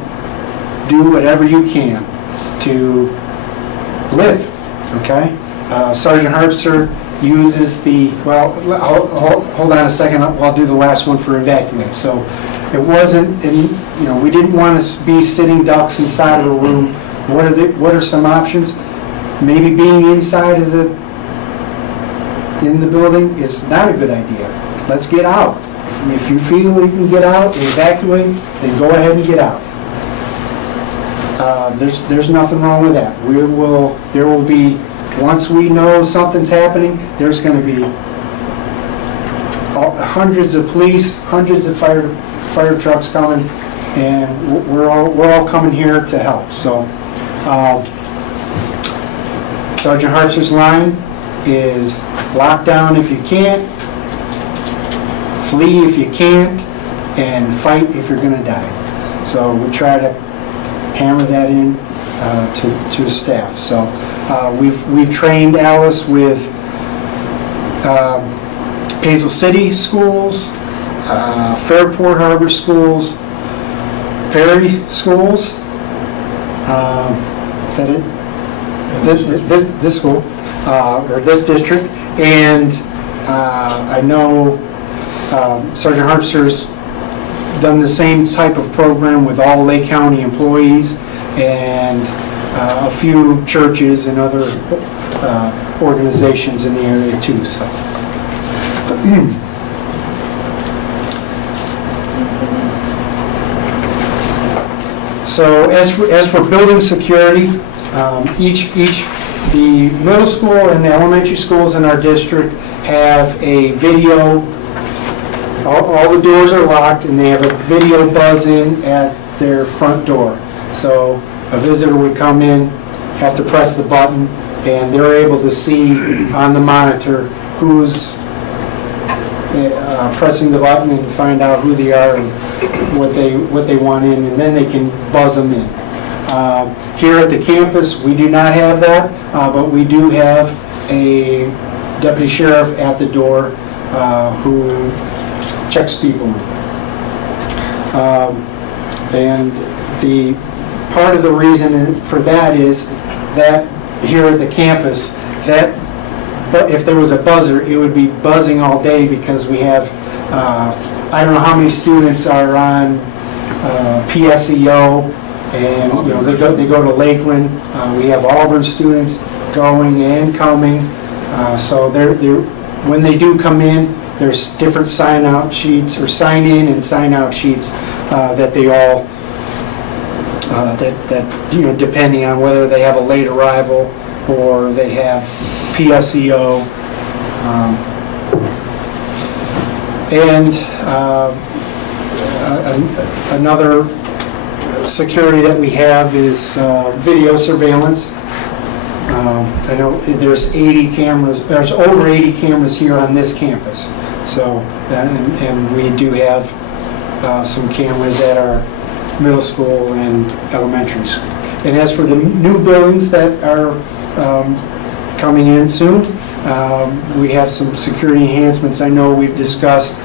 do whatever you can to live, okay? Sergeant Harpster uses hold on a second, I'll do the last one for evacuate. So it wasn't, we didn't want to be sitting ducks inside of a room. What are some options? Maybe being inside of in the building is not a good idea. Let's get out. If you feel you can get out and evacuate, then go ahead and get out. There's nothing wrong with that. There will be, once we know something's happening, there's going to be hundreds of police, hundreds of fire trucks coming, and we're all coming here to help. So Sergeant Harpster's line is lock down if you can't, flee if you can't, and fight if you're going to die. So we try to hammer that in to staff. So we've trained Alice with Hazel City schools, Fairport Harbor schools, Perry schools. Is that it? This school or this district, and I know Sergeant Harpster's done the same type of program with all Lake County employees and a few churches and other organizations in the area too. So as for building security, the middle school and the elementary schools in our district have a video. All the doors are locked, and they have a video buzz-in at their front door. So a visitor would come in, have to press the button, and they're able to see on the monitor who's pressing the button and find out who they are and what they want in, and then they can buzz them in. Here at the campus, we do not have that, but we do have a deputy sheriff at the door who checks people in. And the part of the reason for that is that here at the campus, but if there was a buzzer, it would be buzzing all day because we have I don't know how many students are on PSEO, and they go to Lakeland. We have Auburn students going and coming. So when they do come in, there's different sign-out sheets, or sign-in and sign-out sheets that they all, depending on whether they have a late arrival or they have PSEO. Another security that we have is video surveillance. I know there's 80 cameras. There's over 80 cameras here on this campus. So, and we do have some cameras at our middle school and elementaries. And as for the new buildings that are coming in soon, we have some security enhancements. I know we've discussed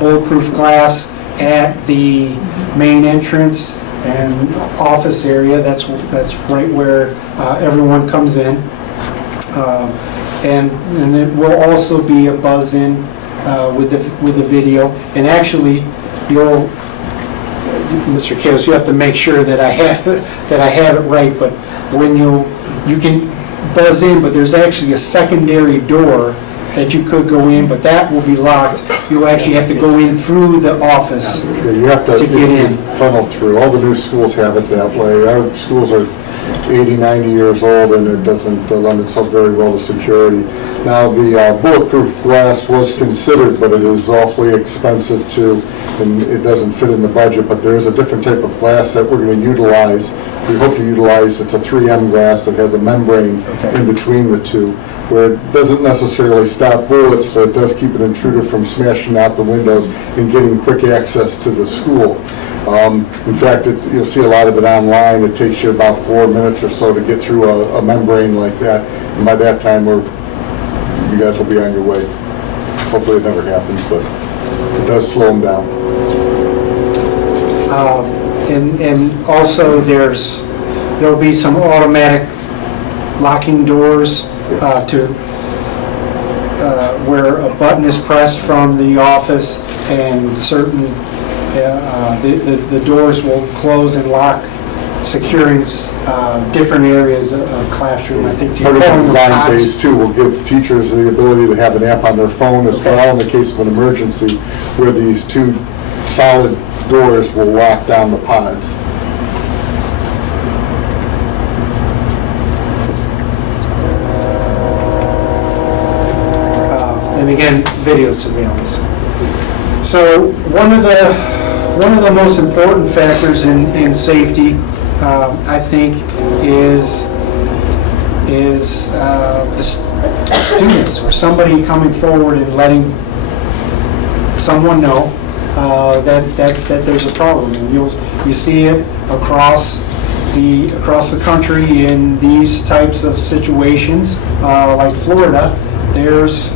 bulletproof glass at the main entrance and office area. That's right where everyone comes in. And it will also be a buzz-in with the video. And actually, Mr. Kalos, you have to make sure that I have it right. But when you can buzz in, but there's actually a secondary door that you could go in, but that will be locked. You'll actually have to go in through the office you have to get in. Funnel through. All the new schools have it that way. Our schools are 80, 90 years old, and it doesn't lend itself very well to security. Now, the bulletproof glass was considered, but it is awfully expensive too, and it doesn't fit in the budget. But there is a different type of glass that we're going to utilize. We hope to utilize. It's a 3M glass that has a membrane in between the two, where it doesn't necessarily stop bullets, but it does keep an intruder from smashing out the windows and getting quick access to the school. In fact, you'll see a lot of it online. It takes you about 4 minutes or so to get through a membrane like that, and by that time, you guys will be on your way. Hopefully it never happens, but it does slow them down. And also there'll be some automatic locking doors where a button is pressed from the office, and certain the doors will close and lock, securing different areas of classroom. I think part of the design phase too will give teachers the ability to have an app on their phone as well in the case of an emergency, where these two solid doors will lock down the pods. And again, video surveillance. So one of the most important factors in safety, I think, is the students or somebody coming forward and letting someone know that there's a problem. And you see it across the country in these types of situations, like Florida. There's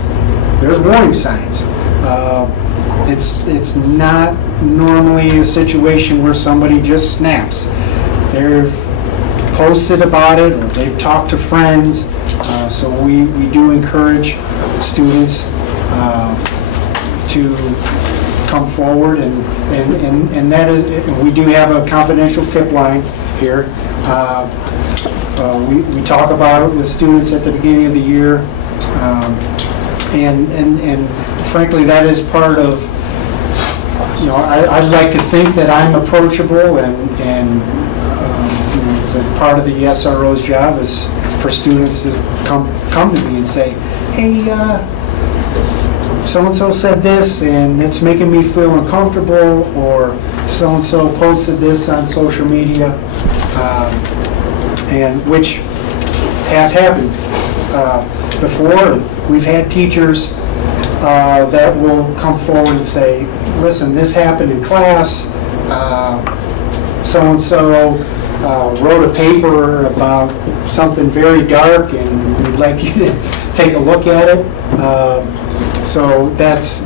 warning signs. It's not normally a situation where somebody just snaps. They're posted about it, or they've talked to friends. So we do encourage students to come forward, and that is, we do have a confidential tip line here. We talk about it with students at the beginning of the year, and frankly, that is part of, I'd like to think that I'm approachable, and that part of the SRO's job is for students to come to me and say, hey, so-and-so said this, and it's making me feel uncomfortable, or so-and-so posted this on social media, and which has happened before. We've had teachers that will come forward and say, listen, this happened in class, so-and-so wrote a paper about something very dark, and we'd like you to take a look at it. So that's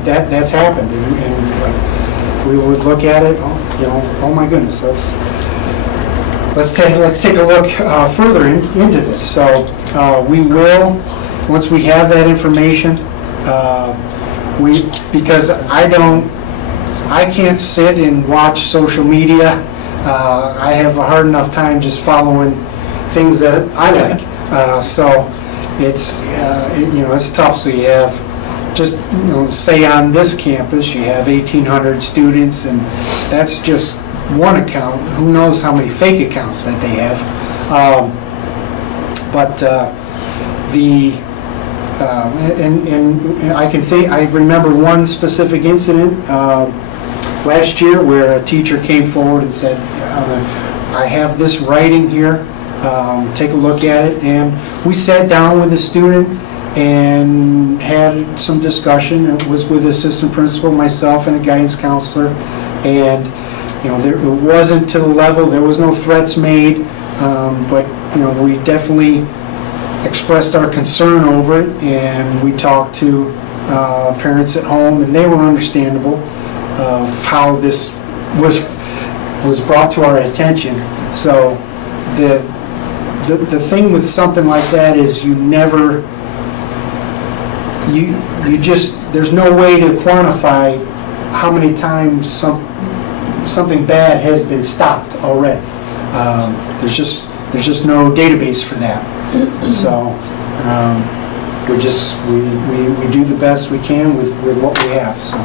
happened, and we would look at it. Oh my goodness, let's take a look further into this. So we will, once we have that information, because I don't I can't sit and watch social media. I have a hard enough time just following things that I like. So it's, it's tough. So you have just, say on this campus, you have 1,800 students, and that's just one account. Who knows how many fake accounts that they have. And I remember one specific incident last year where a teacher came forward and said, I have this writing here, take a look at it. And we sat down with the student and had some discussion. It was with the assistant principal, myself, and a guidance counselor. And it wasn't to the level, there was no threats made, but we definitely expressed our concern over it, and we talked to parents at home, and they were understandable of how this was brought to our attention. So the thing with something like that is you never, you just, there's no way to quantify how many times something bad has been stopped already. There's just no database for that. So we do the best we can with what we have. So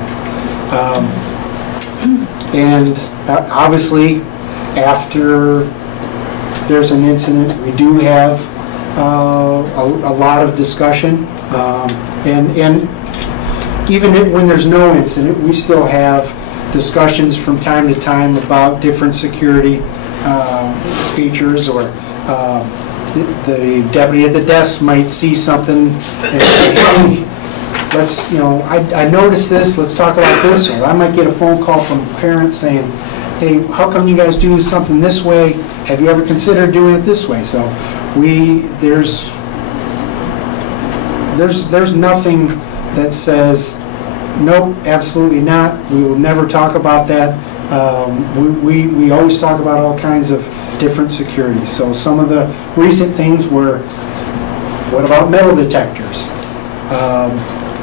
and obviously after there's an incident, we do have a lot of discussion, and even when there's no incident, we still have discussions from time to time about different security features, or the deputy at the desk might see something and say, hey, let's, I noticed this, let's talk about this. Or I might get a phone call from parents saying, hey, how come you guys do something this way? Have you ever considered doing it this way? So there's nothing that says, nope, absolutely not. We will never talk about that. We always talk about all kinds of different security. So some of the recent things were, what about metal detectors?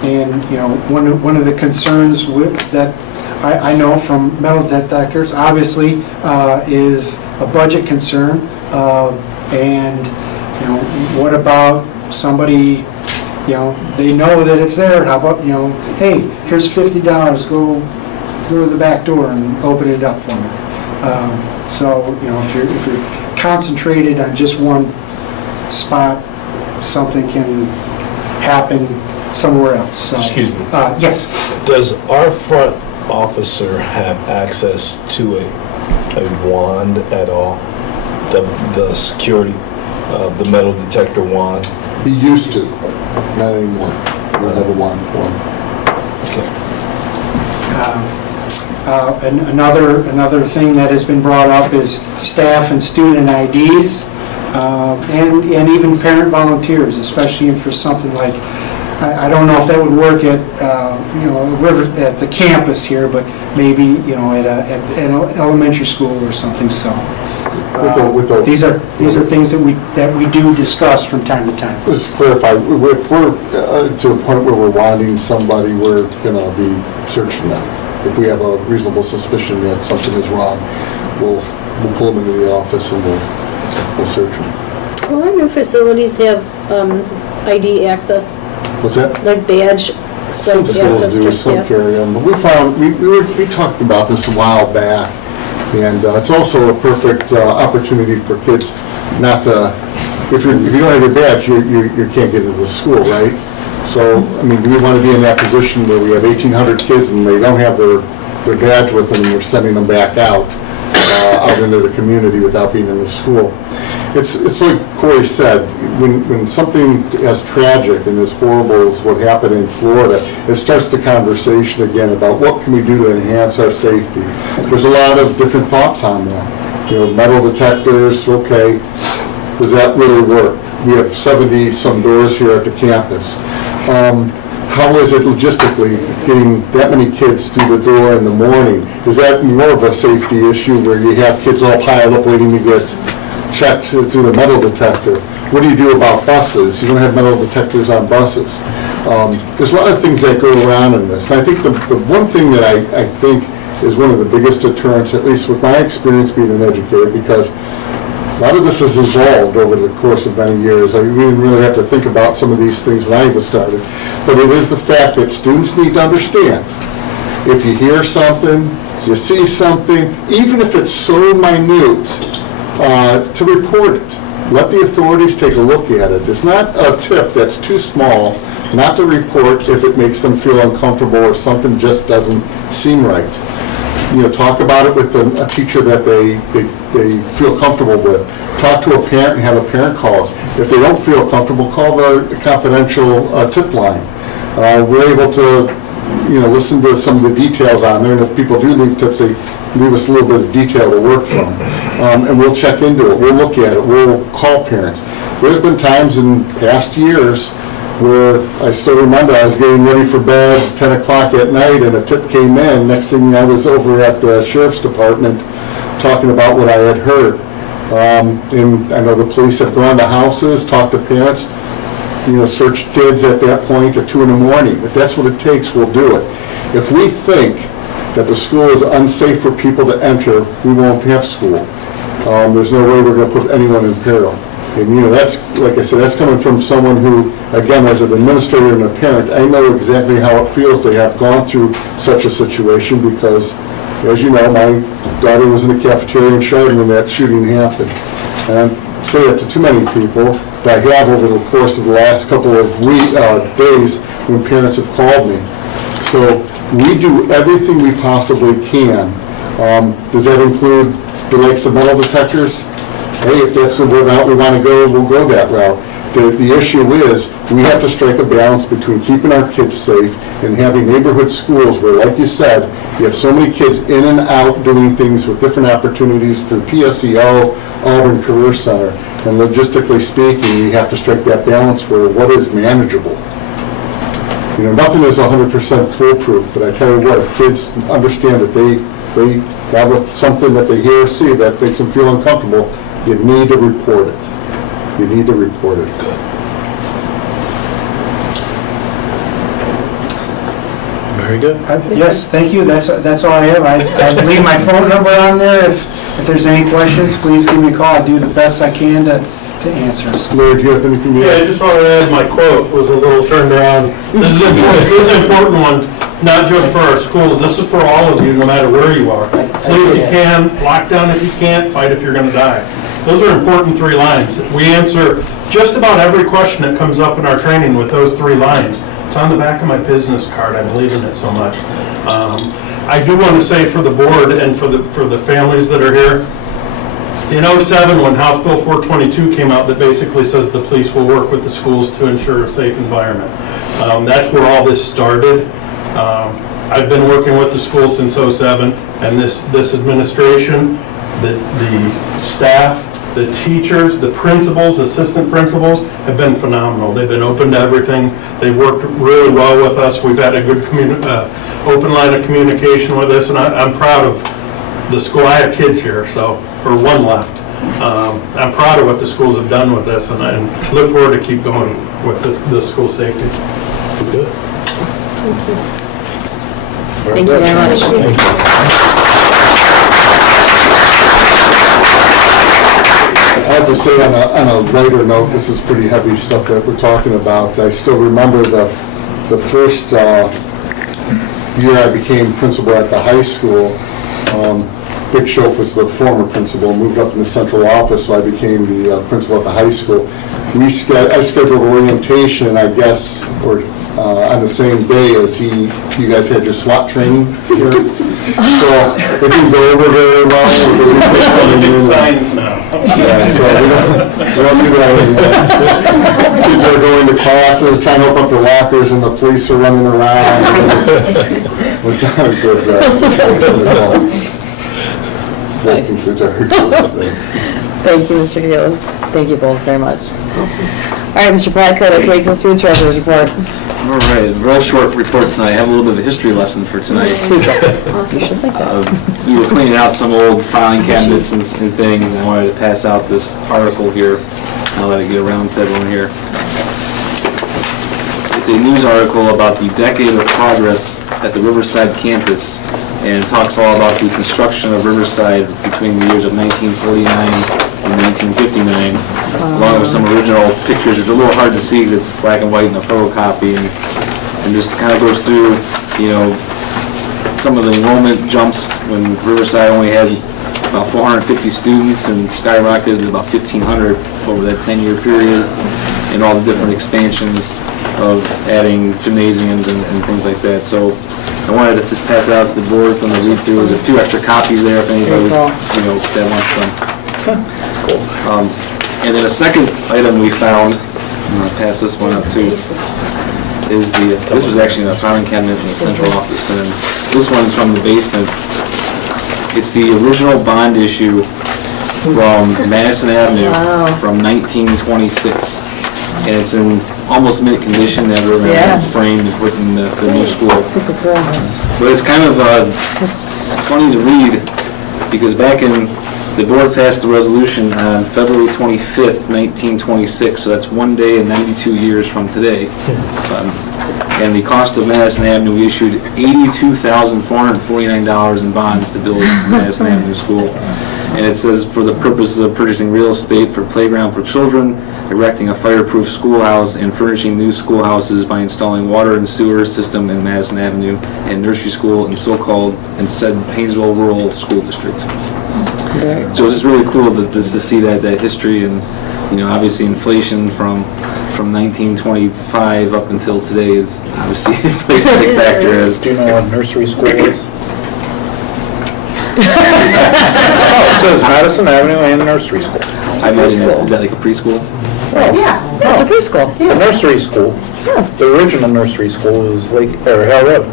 And one of the concerns that I know from metal detectors, obviously, is a budget concern. And what about somebody? They know that it's there. How about, hey, here's $50, go to the back door and open it up for me. So, if you're concentrated on just one spot, something can happen somewhere else. So, excuse me. Yes. Does our front officer have access to a wand at all? The security, the metal detector wand? He used to, not anymore. We don't have a wand for him. Okay. And another thing that has been brought up is staff and student IDs, and even parent volunteers, especially for something like, I don't know if that would work at at the campus here, but maybe at an elementary school or something. So. These are things that we do discuss from time to time. Let's clarify. If we're to a point where we're wanting somebody, we're going to be searching them. If we have a reasonable suspicion that something is wrong, we'll pull them into the office and we'll search them. Will our new facilities have ID access? What's that? Like badge some access schools do, for some staff? carry them. But we found we talked about this a while back. And it's also a perfect opportunity for kids not to, if you don't have your badge, you can't get into the school, right? So, I mean, do we want to be in that position where we have 1,800 kids and they don't have their badge with them and we're sending them back out into the community without being in the school? It's like Corey said, when something as tragic and as horrible as what happened in Florida, it starts the conversation again about what can we do to enhance our safety. There's a lot of different thoughts on that. Metal detectors, okay, does that really work? We have 70-some doors here at the campus. How is it logistically getting that many kids through the door in the morning? Is that more of a safety issue where you have kids all piled up waiting to get checked through the metal detector? What do you do about buses? You don't have metal detectors on buses. There's a lot of things that go around in this. And I think the one thing that I think is one of the biggest deterrents, at least with my experience being an educator, because a lot of this has evolved over the course of many years. We didn't really have to think about some of these things when I even started. But it is the fact that students need to understand, if you hear something, you see something, even if it's so minute, to report it. Let the authorities take a look at it. There's not a tip that's too small not to report if it makes them feel uncomfortable or something just doesn't seem right. You know, talk about it with a teacher that they feel comfortable with. Talk to a parent and have a parent call us. If they don't feel comfortable, call the confidential tip line. We're able to, you know, listen to some of the details on there, and if people do leave tips, they leave us a little bit of detail to work from. And we'll check into it, we'll look at it, we'll call parents. There's been times in past years where I still remember I was getting ready for bed, 10 o'clock at night, and a tip came in. Next thing I was over at the sheriff's department talking about what I had heard. And I know the police have gone to houses, talked to parents, you know, search kids at that point at 2 in the morning. If that's what it takes, we'll do it. If we think that the school is unsafe for people to enter, we won't have school. There's no way we're going to put anyone in peril. And you know, that's, like I said, that's coming from someone who, again, as an administrator and a parent, I know exactly how it feels to have gone through such a situation because, as you know, my daughter was in the cafeteria in Chardon when that shooting happened. And I say that to too many people, but I have over the course of the last couple of days when parents have called me. So we do everything we possibly can. Does that include the likes of metal detectors? Hey, if that's the route we want to go, we'll go that route. The issue is we have to strike a balance between keeping our kids safe and having neighborhood schools where, like you said, you have so many kids in and out doing things with different opportunities through PSEO, Auburn Career Center. And logistically speaking, we have to strike that balance where what is manageable. You know, nothing is 100% foolproof, but I tell you what, if kids understand that they have something that they hear or see that makes them feel uncomfortable, you need to report it. You need to report it. Good. Very good. Yes, thank you. That's all I have. I leave my phone number on there. If there's any questions, please give me a call. I'll do the best I can to answer. Larry, do you have anything? Yeah, I just wanted to add my quote was a little turned around. This is an important one, not just for our schools. This is for all of you, no matter where you are. Flee if you can, lock down if you can't, fight if you're going to die. Those are important 3 lines. We answer just about every question that comes up in our training with those 3 lines. It's on the back of my business card. I believe in it so much. I do want to say for the board and for the families that are here, in 2007, when House Bill 422 came out that basically says the police will work with the schools to ensure a safe environment. That's where all this started. I've been working with the school since 2007, and this administration, the staff, the teachers, the principals, assistant principals have been phenomenal. They've been open to everything. They've worked really well with us. We've had a good open line of communication with us, and I'm proud of the school. I have kids here, or one left. I'm proud of what the schools have done with this, and I look forward to keep going with this school safety. Good. Thank you. Thank you very much. Thank you. I have to say, on a lighter note, this is pretty heavy stuff that we're talking about. I still remember the first year I became principal at the high school. Dick Schoaf was the former principal, moved up in the central office, so I became the principal at the high school. I scheduled orientation, I guess, or on the same day as you guys had your SWAT training here. So it didn't go over very well. Big signs now. Yeah, so we don't do that anymore. Kids are going to classes, trying to open up their lockers, and the police are running around. It was not a good Nice. Thank you, Mr. Kalis. Thank you both very much. Awesome. All right, Mr. Platko, that takes us to the treasurer's report. All right, real short report tonight. I have a little bit of a history lesson for tonight. Super. Awesome. You should think that. We were cleaning out some old filing cabinets and things, and I wanted to pass out this article here. I'll let it get around to everyone here. It's a news article about the decade of progress at the Riverside campus and it talks all about the construction of Riverside between the years of 1949 and 1959, along with some original pictures, which are a little hard to see because it's black and white in a photocopy, and just kind of goes through, you know, some of the enrollment jumps when Riverside only had about 450 students and skyrocketed to about 1,500 over that 10-year period, and all the different expansions of adding gymnasiums and things like that. So I wanted to just pass out the board from the read-through. There's a few extra copies there if anybody, you know, that wants them. That's cool. And then a second item we found, I'm going to pass this one out too, is this was actually in a filing cabinet in the central office, and this one's from the basement. It's the original bond issue from Madison Avenue from 1926, and it's in almost mint condition. That were framed and put in the new school. Super cool. But it's kind of funny to read because back in the board passed the resolution on February 25th, 1926, so that's 1 day and 92 years from today. And the cost of Madison Avenue, we issued $82,449 in bonds to build Madison Avenue School. And it says, for the purposes of purchasing real estate for playground for children, erecting a fireproof schoolhouse, and furnishing new schoolhouses by installing water and sewer system in Madison Avenue, and nursery school in so-called and said Painesville Rural School District. So it's just really cool to see that history, and you know, obviously inflation from 1925 up until today is obviously plays a big factor. As do you know what nursery school is? Oh, it says Madison Avenue and nursery school. I imagine is that like a preschool? Oh, yeah, it's a preschool. The nursery school. Yes. The original nursery school is Hale Road.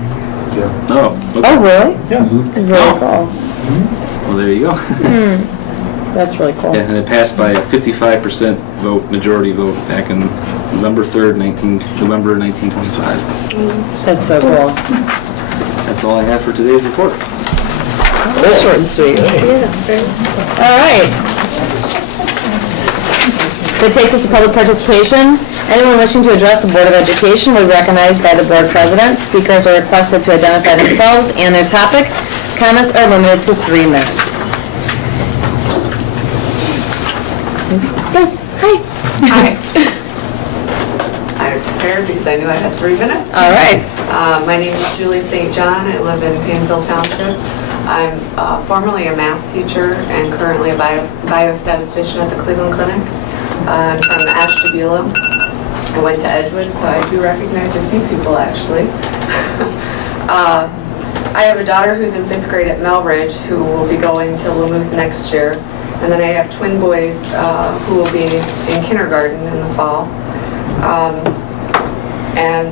Yeah. Oh. Okay. Oh, really? Yes. Very cool. Well, there you go. That's really cool. Yeah, and it passed by a 55% vote, majority vote, back in November 3rd, November 1925. That's so cool. That's all I have for today's report. That's short and sweet. All right. That takes us to public participation. Anyone wishing to address the Board of Education will be recognized by the board president. Speakers are requested to identify themselves and their topic. Comments are limited to 3 minutes. Yes, hi. Hi. I prepared because I knew I had 3 minutes. All right. My name is Julie St. John. I live in Painesville Township. I'm formerly a math teacher and currently a biostatistician at the Cleveland Clinic. I'm from Ashtabula. I went to Edgewood, so I do recognize a few people actually. I have a daughter who's in 5th grade at Melridge who will be going to Lamuth next year. And then I have twin boys who will be in kindergarten in the fall. And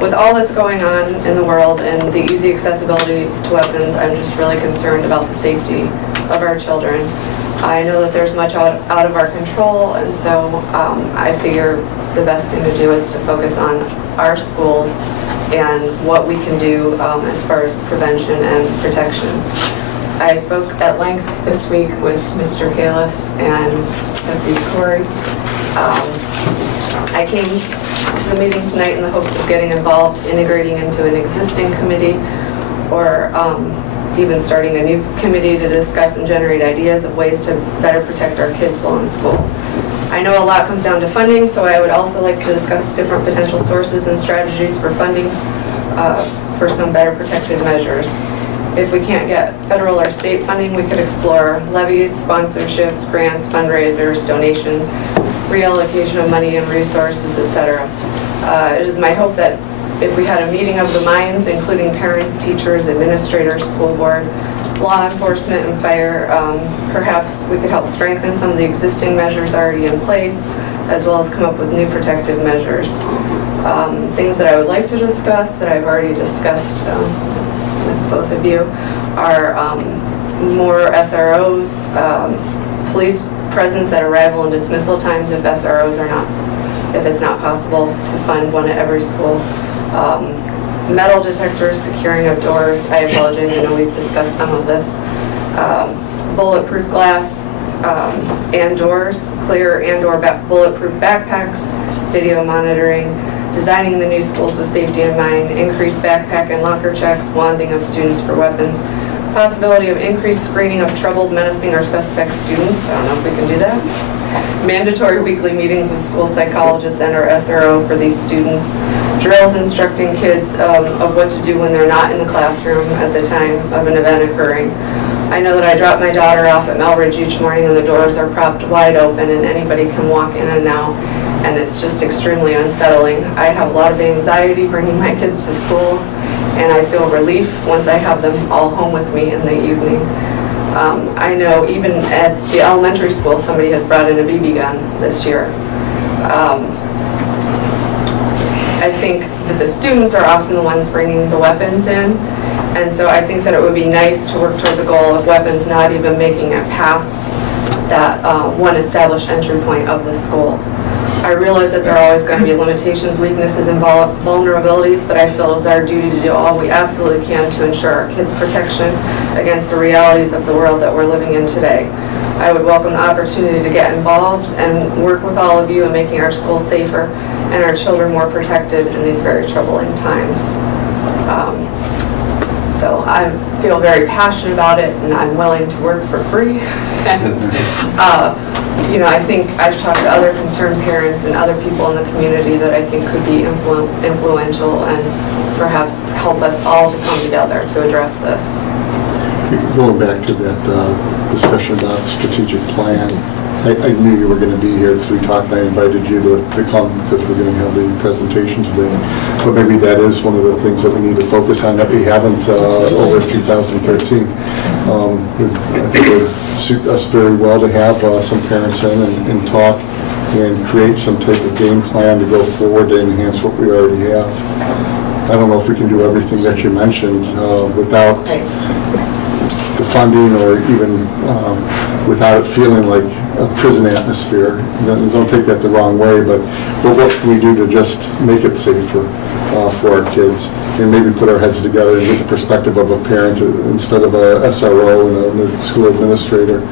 with all that's going on in the world and the easy accessibility to weapons, I'm just really concerned about the safety of our children. I know that there's much out of our control, and so I figure the best thing to do is to focus on our schools and what we can do as far as prevention and protection. I spoke at length this week with Mr. Kalis and Deputy Corey. I came to the meeting tonight in the hopes of getting involved, integrating into an existing committee, or even starting a new committee to discuss and generate ideas of ways to better protect our kids while in school. I know a lot comes down to funding, so I would also like to discuss different potential sources and strategies for funding for some better protective measures. If we can't get federal or state funding, we could explore levies, sponsorships, grants, fundraisers, donations, reallocation of money and resources, etc. It is my hope that if we had a meeting of the minds, including parents, teachers, administrators, school board, law enforcement, and fire, perhaps we could help strengthen some of the existing measures already in place, as well as come up with new protective measures. Things that I would like to discuss, that I've already discussed with both of you, are more SROs, police presence at arrival and dismissal times if SROs are not, if it's not possible to fund one at every school. Metal detectors, securing of doors. I apologize, I know we've discussed some of this. Bulletproof glass and doors, clear and or bulletproof backpacks, video monitoring, designing the new schools with safety in mind, increased backpack and locker checks, bonding of students for weapons, possibility of increased screening of troubled, menacing, or suspect students. I don't know if we can do that. Mandatory weekly meetings with school psychologists and our SRO for these students. Drills instructing kids of what to do when they're not in the classroom at the time of an event occurring. I know that I drop my daughter off at Melridge each morning and the doors are propped wide open and anybody can walk in and out, and it's just extremely unsettling. I have a lot of anxiety bringing my kids to school, and I feel relief once I have them all home with me in the evening. I know even at the elementary school somebody has brought in a BB gun this year. I think that the students are often the ones bringing the weapons in, and so I think that it would be nice to work toward the goal of weapons not even making it past that one established entry point of the school. I realize that there are always going to be limitations, weaknesses, and vulnerabilities, but I feel it's our duty to do all we absolutely can to ensure our kids' protection against the realities of the world that we're living in today. I would welcome the opportunity to get involved and work with all of you in making our schools safer and our children more protected in these very troubling times. So I feel very passionate about it, and I'm willing to work for free. And you know, I think I've talked to other concerned parents and other people in the community that I think could be influential and perhaps help us all to come together to address this. Going back to that discussion about strategic plan, I knew you were going to be here because we talked, and I invited you to come because we're going to have the presentation today. But maybe that is one of the things that we need to focus on that we haven't over 2013. I think it would suit us very well to have some parents in and talk and create some type of game plan to go forward to enhance what we already have. I don't know if we can do everything that you mentioned without the funding, or even without it feeling like a prison atmosphere. Don't take that the wrong way, but what can we do to just make it safer for our kids, and maybe put our heads together and get the perspective of a parent instead of a SRO and a school administrator.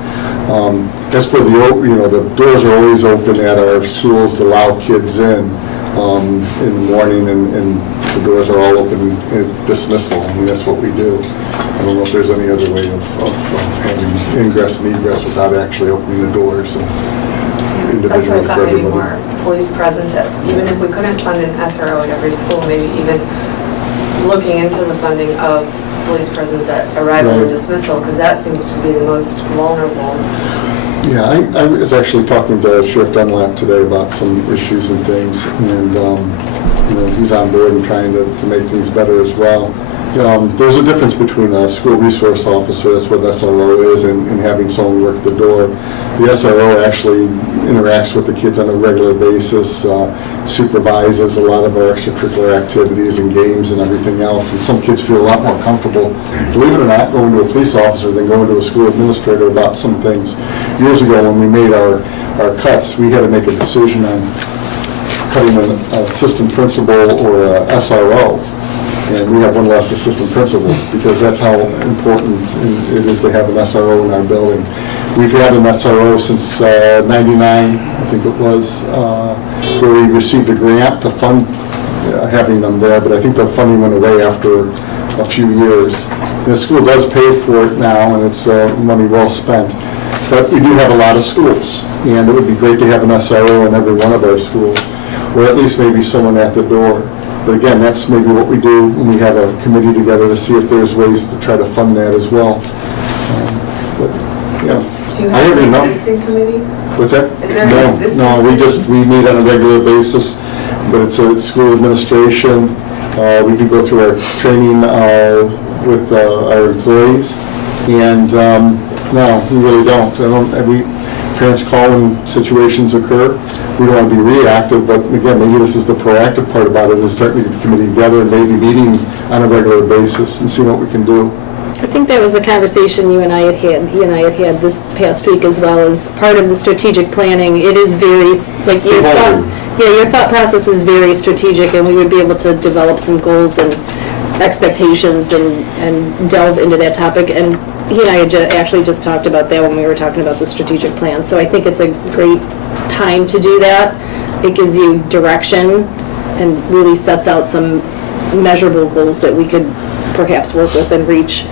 As for the doors are always open at our schools to allow kids in the morning, and the doors are all open at dismissal. I mean, that's what we do. I don't know if there's any other way of having ingress and egress without actually opening the doors That's why I thought maybe more police presence, even if we couldn't fund an SRO at every school, maybe even looking into the funding of police presence at arrival and dismissal, because that seems to be the most vulnerable. Yeah, I was actually talking to Sheriff Dunlap today about some issues and things, and you know, he's on board and trying to make things better as well. There's a difference between a school resource officer, that's what SRO is, and having someone work the door. The SRO actually interacts with the kids on a regular basis, supervises a lot of our extracurricular activities and games and everything else, and some kids feel a lot more comfortable, believe it or not, going to a police officer than going to a school administrator about some things. Years ago when we made our cuts, we had to make a decision on cutting an assistant principal or a SRO. And we have one less assistant principal because that's how important it is to have an SRO in our building. We've had an SRO since '99, I think it was, where we received a grant to fund having them there, but I think the funding went away after a few years. And the school does pay for it now, and it's money well spent. But we do have a lot of schools, and it would be great to have an SRO in every one of our schools, or at least maybe someone at the door. But again, that's maybe what we do when we have a committee together to see if there's ways to try to fund that as well. But yeah, Do you have an existing committee? What's that? Is there an existing No, we meet on a regular basis, but it's a school administration. We do go through our training with our employees, and no, we really don't. Parents call when situations occur. We don't want to be reactive, but again, maybe this is the proactive part about it, is starting to get the committee together and maybe meeting on a regular basis and see what we can do. I think that was the conversation you and I had this past week, as well as part of the strategic planning. It is very, like, your thought process is very strategic, and we would be able to develop some goals and expectations and delve into that topic. And he and I had actually just talked about that when we were talking about the strategic plan. So I think it's a great time to do that. It gives you direction and really sets out some measurable goals that we could perhaps work with and reach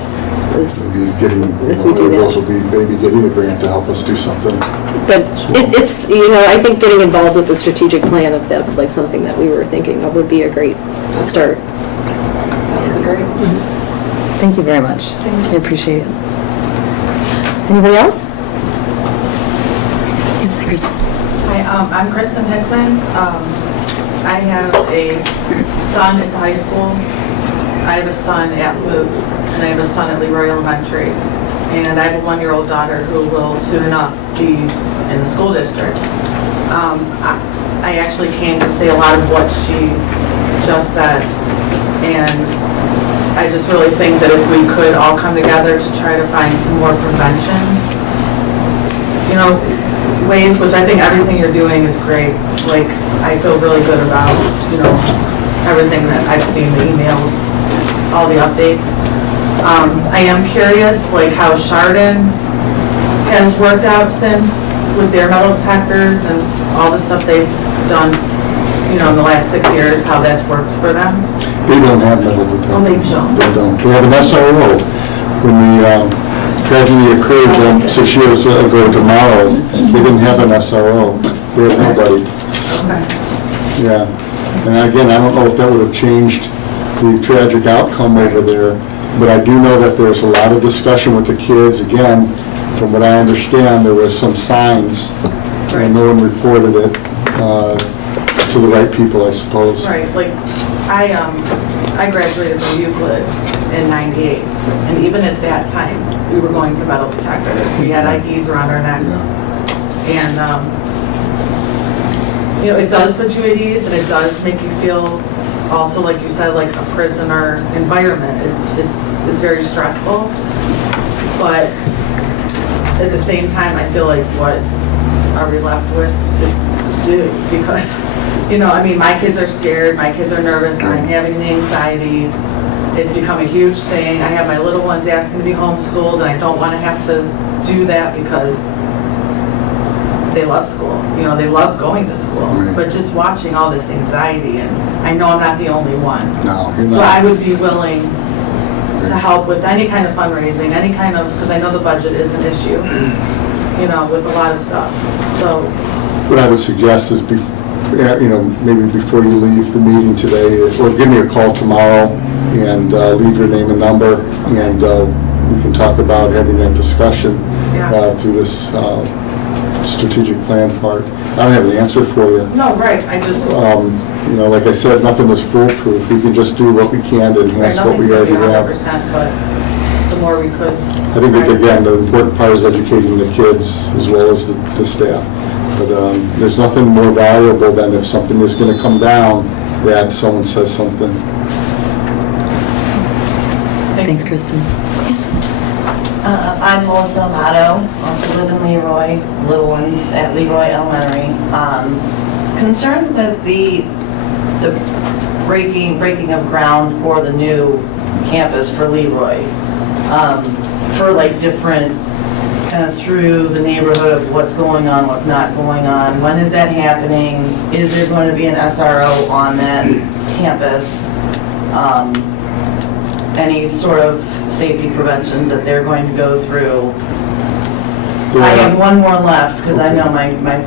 as we do now. Those will be maybe getting a grant to help us do something. But it's, you know, I think getting involved with the strategic plan, if that's like something that we were thinking of, would be a great start. Thank you very much. I appreciate it. Anybody else? Yeah, Chris. Hi, I'm Kristen Hickman. I have a son at the high school. I have a son at Luke, and I have a son at Leroy Elementary. And I have a 1-year-old daughter who will soon enough be in the school district. I actually came to say a lot of what she just said. And I just really think that if we could all come together to try to find some more prevention, you know, ways, which I think everything you're doing is great. Like, I feel really good about, you know, everything that I've seen, the emails, all the updates. I am curious, like, how Chardon has worked out since with their metal detectors and all the stuff they've done, you know, in the last 6 years, how that's worked for them. They don't have metal detectors. Oh, they don't? They don't. They have an SRO. When the tragedy occurred 6 years ago tomorrow, they didn't have an SRO. They had nobody. Okay. Yeah. And again, I don't know if that would have changed the tragic outcome over there, but I do know that there's a lot of discussion with the kids. Again, from what I understand, there was some signs, and no one reported it to the right people, I suppose. Right. Like, I graduated from Euclid in '98, and even at that time, we were going to metal detectors. We had IDs around our necks, and you know, it does put you at ease, and it does make you feel also, like you said, like a prisoner environment. It's very stressful, but at the same time, I feel like, what are we left with to do? Because, you know, I mean, my kids are scared, my kids are nervous, and I'm having the anxiety. It's become a huge thing. I have my little ones asking to be homeschooled, and I don't want to have to do that because they love school. You know, they love going to school. Right. But just watching all this anxiety, and I know I'm not the only one. No, you're not. So I would be willing to help with any kind of fundraising, any kind of, because I know the budget is an issue, you know, with a lot of stuff. So what I would suggest is, you know, maybe before you leave the meeting today, or give me a call tomorrow and leave your name and number, and we can talk about having that discussion through this strategic plan part. I don't have an answer for you. No, right. I just you know, like I said, nothing is foolproof. We can just do what we can to enhance what we already have. But the more we could. I think that, again, the important part is educating the kids as well as the staff. But there's nothing more valuable than if something is going to come down, that someone says something. Thanks, Kristen. Yes. I'm Melissa Amato, also live in Leroy, little ones at Leroy Elementary. Concerned with the breaking of ground for the new campus for Leroy, for like different, kind of through the neighborhood of what's going on, what's not going on. When is that happening? Is there going to be an SRO on that campus? Any sort of safety preventions that they're going to go through? I have one more left because I know my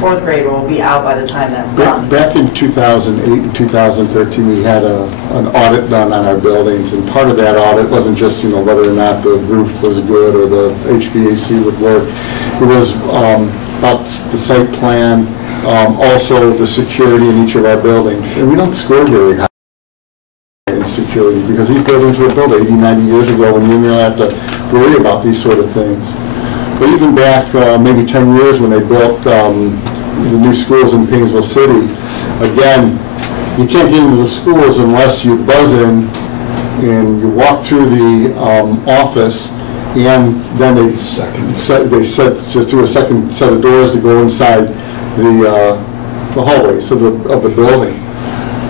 fourth grader will be out by the time that's done. Back in 2008 and 2013, we had an audit done on our buildings, and part of that audit wasn't just, you know, whether or not the roof was good or the HVAC would work. It was about the site plan, also the security in each of our buildings, and we don't score very high in security because these buildings were built 80, 90 years ago, and we didn't really have to worry about these sort of things. But even back maybe 10 years when they built the new schools in Painesville City, again, you can't get into the schools unless you buzz in and you walk through the office, and then they set through a second set of doors to go inside the hallways of the building.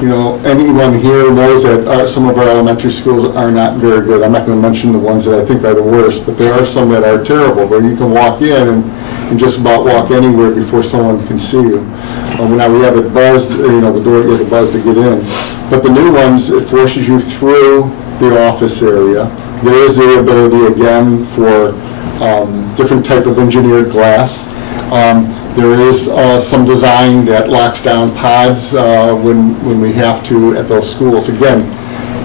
you know, anyone here knows that some of our elementary schools are not very good. I'm not going to mention the ones that I think are the worst, but there are some that are terrible, where you can walk in and just about walk anywhere before someone can see you. Now we have it buzzed, you know, the door, you have the buzz to get in. But the new ones, it forces you through the office area. There is the ability, again, for different type of engineered glass. There is some design that locks down pods when we have to at those schools. Again,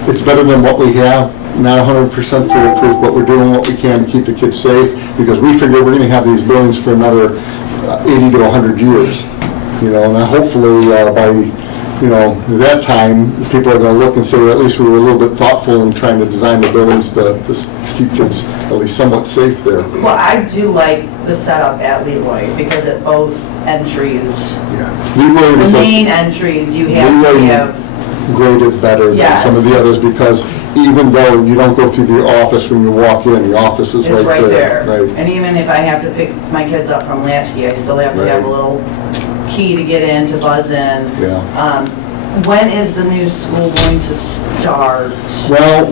it's better than what we have. Not 100% foolproof, but we're doing what we can to keep the kids safe, because we figure we're going to have these buildings for another 80 to 100 years. You know, and hopefully by, you know, that time, people are going to look and say, well, at least we were a little bit thoughtful in trying to design the buildings to keep kids at least somewhat safe there. Well, I do like the setup at Leroy, because at both entries, Leroy the main entries, you have to have graded better than some of the others, because even though you don't go through the office when you walk in, the office is it's right there. Right. And even if I have to pick my kids up from Latchkey, I still have to have a little key to get in, to buzz in. Yeah. When is the new school going to start? Well,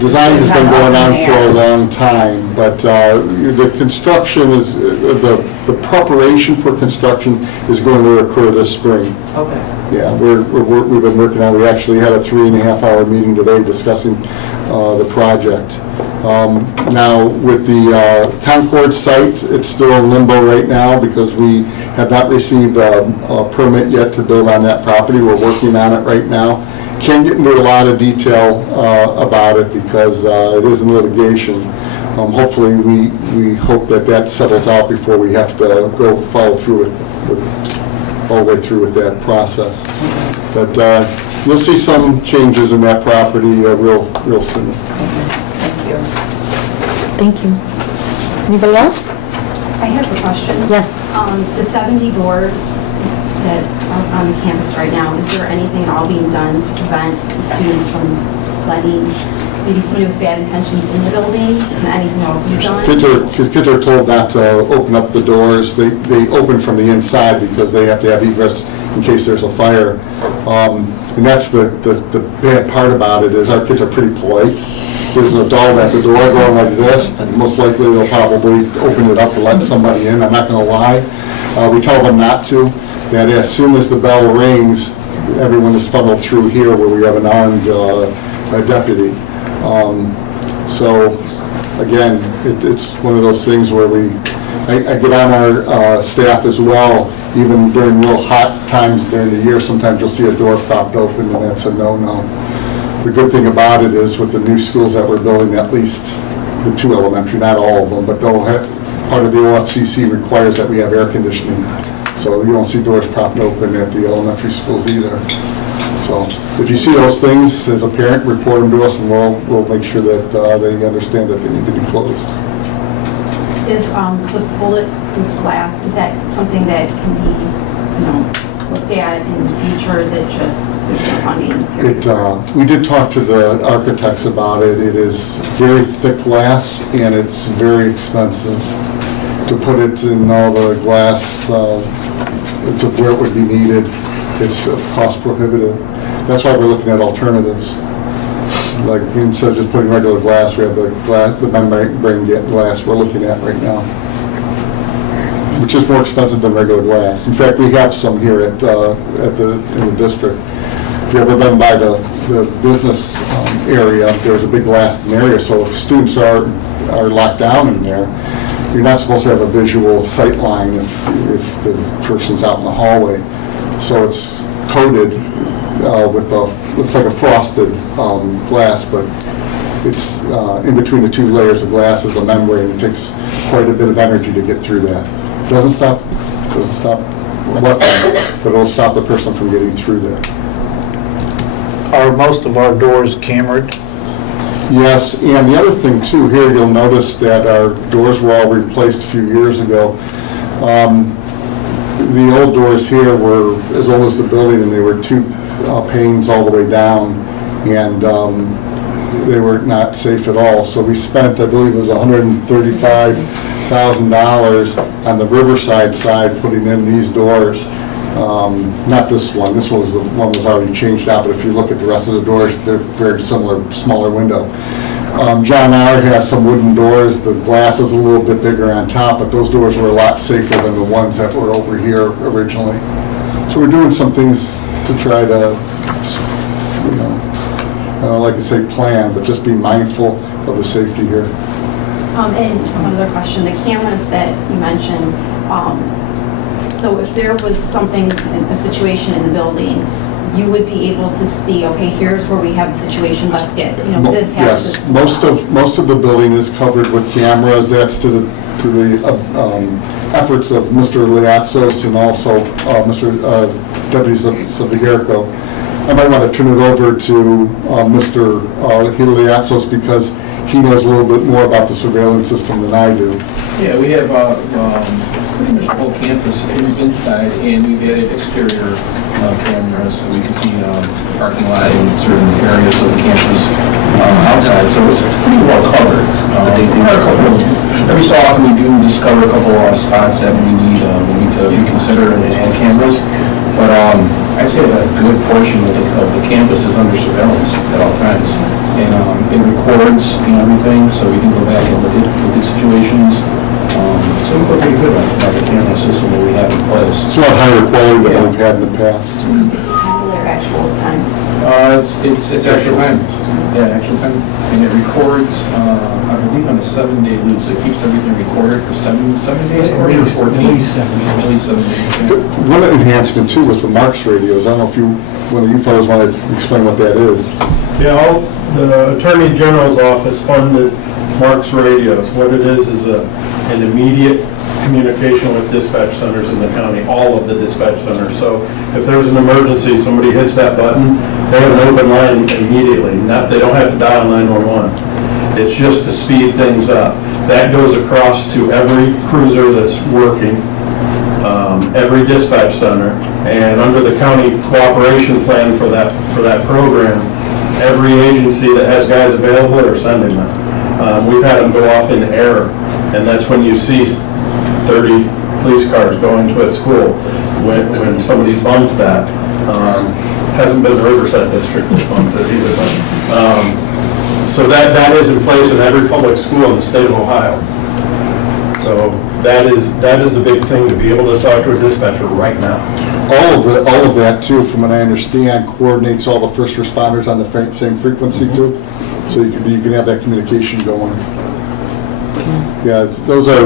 design has been going on for a long time, but the construction is, the preparation for construction is going to occur this spring. Okay. Yeah, we've been working on, we actually had a 3.5-hour meeting today discussing the project. Now, with the Concord site, it's still in limbo right now because we have not received a permit yet to build on that property. We're working on it right now. Can't get into a lot of detail about it because it is in litigation. Hopefully, we hope that that settles out before we have to go follow through all the way through with that process. But you'll see some changes in that property real soon. Thank you. Anybody else? I have a question. Yes. The 70 doors that are on the campus right now, is there anything at all being done to prevent the students from letting maybe somebody with bad intentions in the building? And anything at all being done? Kids are told not to open up the doors. They open from the inside because they have to have egress in case there's a fire. And that's the bad part about it is our kids are pretty polite. There's an adult at the door going like this, and most likely they'll probably open it up to let somebody in. I'm not going to lie. We tell them not to. That as soon as the bell rings, everyone is funneled through here where we have an armed deputy. So again, it's one of those things where I get on our staff as well. Even during real hot times during the year, sometimes you'll see a door propped open, and that's a no-no. The good thing about it is with the new schools that we're building, at least the 2 elementary, not all of them, but they'll have, part of the OFCC requires that we have air conditioning. So you don't see doors propped open at the elementary schools either. So if you see those things as a parent, report them to us, and we'll make sure that they understand that they need to be closed. Is the bulletproof glass, is that something that can be, looked at in the future? Is it just funding? We did talk to the architects about it. It is very thick glass, and it's very expensive to put it in all the glass to where it would be needed. It's cost prohibitive. That's why we're looking at alternatives. Like instead of just putting regular glass, we have the membrane glass we're looking at right now, which is more expensive than regular glass. In fact, we have some here in the district. If you've ever been by the business area, there's a big glass area, so if students are locked down in there, you're not supposed to have a visual sight line if the person's out in the hallway. So it's coated with it's like a frosted glass, but it's in between the 2 layers of glass is a membrane. It takes quite a bit of energy to get through that. Doesn't stop what, but it'll stop the person from getting through there. Are most of our doors cambered? Yes, and the other thing too, here you'll notice that our doors were all replaced a few years ago. The old doors here were as old as the building, and they were 2 panes all the way down, and they were not safe at all. So we spent, I believe it was $135,000 on the Riverside side putting in these doors, Not this one. This one was the one that was already changed out, but if you look at the rest of the doors, they're very similar, smaller window. John R. has some wooden doors. The glass is a little bit bigger on top, but those doors were a lot safer than the ones that were over here originally. So we're doing some things to try to just, you know, I don't like to say plan, but just be mindful of the safety here. And one other question, the cameras that you mentioned, so if there was something, a situation in the building, you would be able to see, okay, here's where we have the situation, let's get, you know, this happens. Yes, most of the building is covered with cameras. That's to the efforts of Mr. Liatzos and also Mr. Deputy Savigerico. I might want to turn it over to Mr. Liatzos because he knows a little bit more about the surveillance system than I do. Yeah, we have pretty much the whole campus inside, and we've added exterior cameras so we can see parking lot and certain areas of the campus outside, so it's pretty well covered. Every so often we do discover a couple of spots that we need to reconsider and add cameras, but I'd say that a good portion of the campus is under surveillance at all times. And it records everything, so we can go back and look at situations. So we feel pretty good about the camera system that we have in place. It's a lot higher quality than we've had in the past. Is it or actual time? It's actual time. Yeah, actual time. And it records, I believe, on a 7-day loop. So it keeps everything recorded for 7 days or 14? At least 7 days. Yeah. One enhancement too was the Marks radios. I don't know if one of you fellows want to explain what that is. Yeah, the Attorney General's office funded Marks radios. What it is an immediate communication with dispatch centers in the county, all of the dispatch centers. So if there's an emergency, somebody hits that button, they have an open line immediately. They don't have to dial 911. It's just to speed things up. That goes across to every cruiser that's working, every dispatch center, and under the county cooperation plan for that program, every agency that has guys available are sending them. We've had them go off in error, and that's when you see 30 police cars going to a school when somebody's bumped that. Hasn't been the Riverside District that's bumped it either. So that is in place in every public school in the state of Ohio. So that is a big thing to be able to talk to a dispatcher right now. All of that too, from what I understand, coordinates all the first responders on the same frequency too, so you can have that communication going. Yeah, those are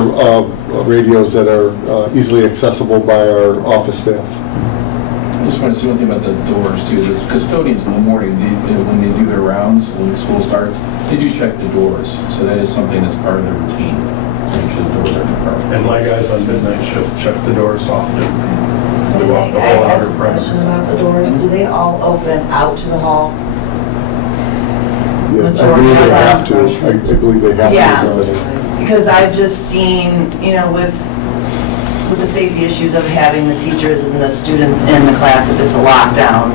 radios that are easily accessible by our office staff. I just want to say one thing about the doors too. The custodians in the morning, when they do their rounds, when the school starts, they do check the doors. So that is something that's part of their routine. Make sure the doors are covered. And my guys on midnight shift check the doors often. I have a question about the doors. Do they all open out to the hall? Yeah, I believe they have to. I believe they have to. Yeah, because I've just seen, with the safety issues of having the teachers and the students in the class if it's a lockdown.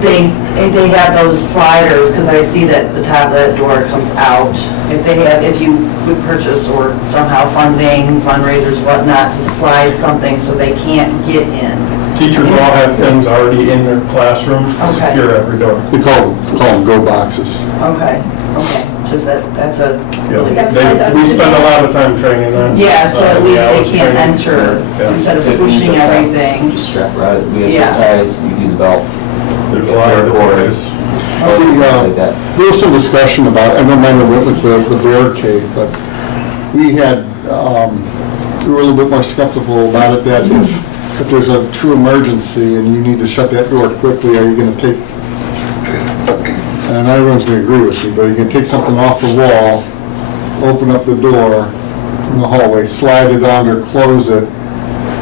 They have those sliders, because I see that the top of that door comes out. If you would purchase or somehow fundraisers, whatnot, to slide something so they can't get in. Teachers all have things already in their classrooms to secure every door. We call them go boxes. Okay. Just that's a... We spend a lot of time training them. Yeah, so at least they can't enter instead of pushing everything. Just strap right. We have ties, you use a belt. There's a lot of ways. There was some discussion about, I don't remember with the barricade, but we were a little bit more skeptical about it, that if there's a true emergency and you need to shut that door quickly, are you going to take, and not everyone's going to agree with me, but you can take something off the wall, open up the door in the hallway, slide it on or close it.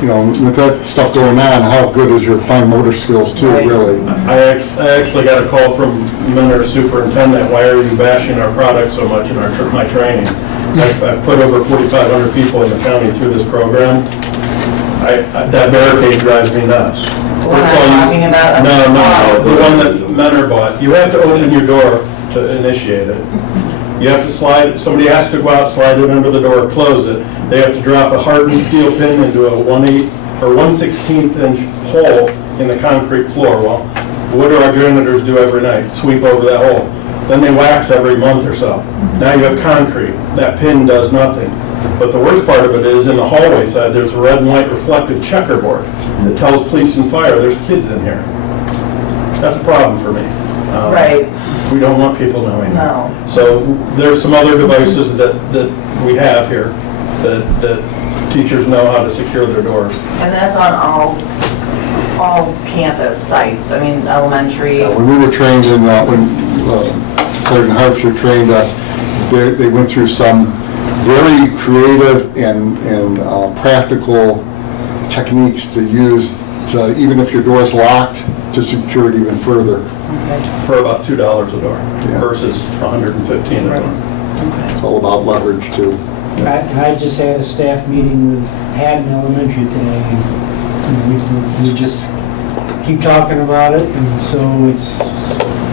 With that stuff going on, how good is your fine motor skills too, really? I actually got a call from our superintendent, why are you bashing our product so much in my training? I've put over 4,500 people in the county through this program. That barricade drives me nuts. The one I'm talking about? No, the one that Mentor bought. You have to open your door to initiate it. You have to slide, somebody has to go out, slide it under the door, close it. They have to drop a hardened steel pin into a 1/8 or 1/16 inch hole in the concrete floor. Well, what do our janitors do every night? Sweep over that hole. Then they wax every month or so. Now you have concrete. That pin does nothing. But the worst part of it is in the hallway side, there's a red and white reflective checkerboard that tells police and fire there's kids in here. That's a problem for me. Right. We don't want people knowing. No. So there's some other devices that we have here that teachers know how to secure their doors. And that's on all campus sites, I mean, elementary. When we were trained in, when Sergeant Harpster trained us, they went through some very creative and practical techniques to use, even if your door is locked, to secure it even further. For about $2 a door versus 115 a door. It's all about leverage too. I just had a staff meeting with Haddon Elementary today, and we just keep talking about it, and so it's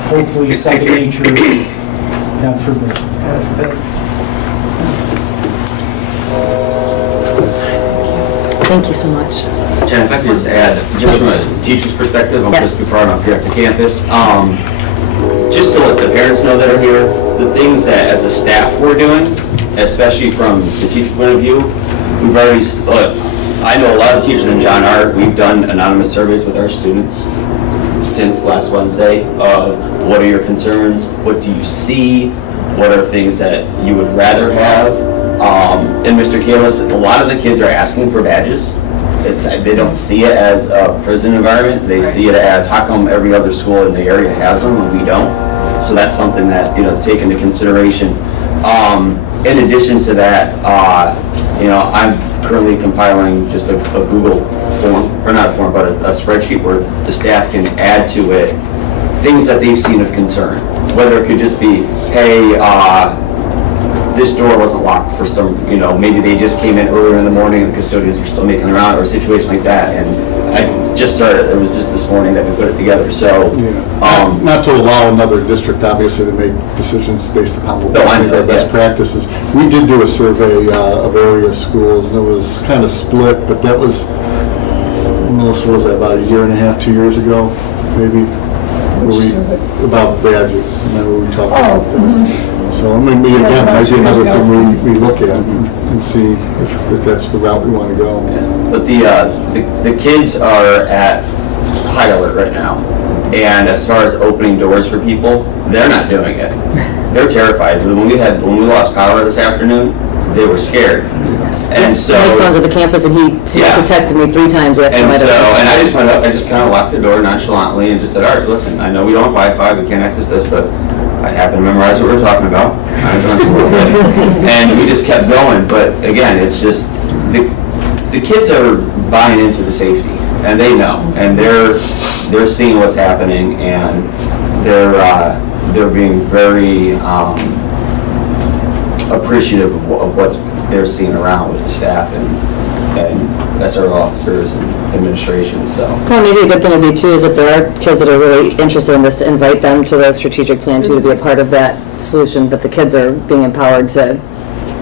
hopefully second nature, God forbid. Thank you so much. Jen, if I could just add, just from a teacher's perspective, I'm just before I'm up here at the campus, just to let the parents know that are here, the things that as a staff we're doing, especially from the teacher's point of view, we've already, I know a lot of teachers in John R., we've done anonymous surveys with our students since last Wednesday of what are your concerns, what do you see, what are things that you would rather have. And Mr. Kalis, a lot of the kids are asking for badges. They don't see it as a prison environment. They see it as how come every other school in the area has them and we don't. So that's something that, to take into consideration. In addition to that, I'm currently compiling just a Google form, or not a form, but a spreadsheet where the staff can add to it things that they've seen of concern. Whether it could just be, hey, this door wasn't locked for some, maybe they just came in earlier in the morning and the custodians were still making around, or a situation like that. And I just started, it was just this morning that we put it together, so. Not to allow another district, obviously, to make decisions based upon what we think are best practices. We did do a survey of various schools, and it was kind of split, but that was, Melissa, was that about a year and a half, 2 years ago, maybe? About badges, and then we talked about that. So maybe again, might be another thing we look at and see if that's the route we want to go. But the kids are at high alert right now, and as far as opening doors for people, they're not doing it. They're terrified. When we lost power this afternoon, they were scared. Yes. And so my son's at the campus, and he must have texted me 3 times asking and I just went up, I just kind of locked the door nonchalantly and just said, all right, listen, I know we don't have Wi-Fi, we can't access this, but I happen to memorize what we're talking about. And we just kept going. But again, it's just the kids are buying into the safety, and they know, and they're seeing what's happening, and they're being very appreciative of what they're seeing around with the staff and SRO officers and administration, so. Well, maybe a good thing would be too is if there are kids that are really interested in this, to invite them to the strategic plan too, to be a part of that solution, that the kids are being empowered to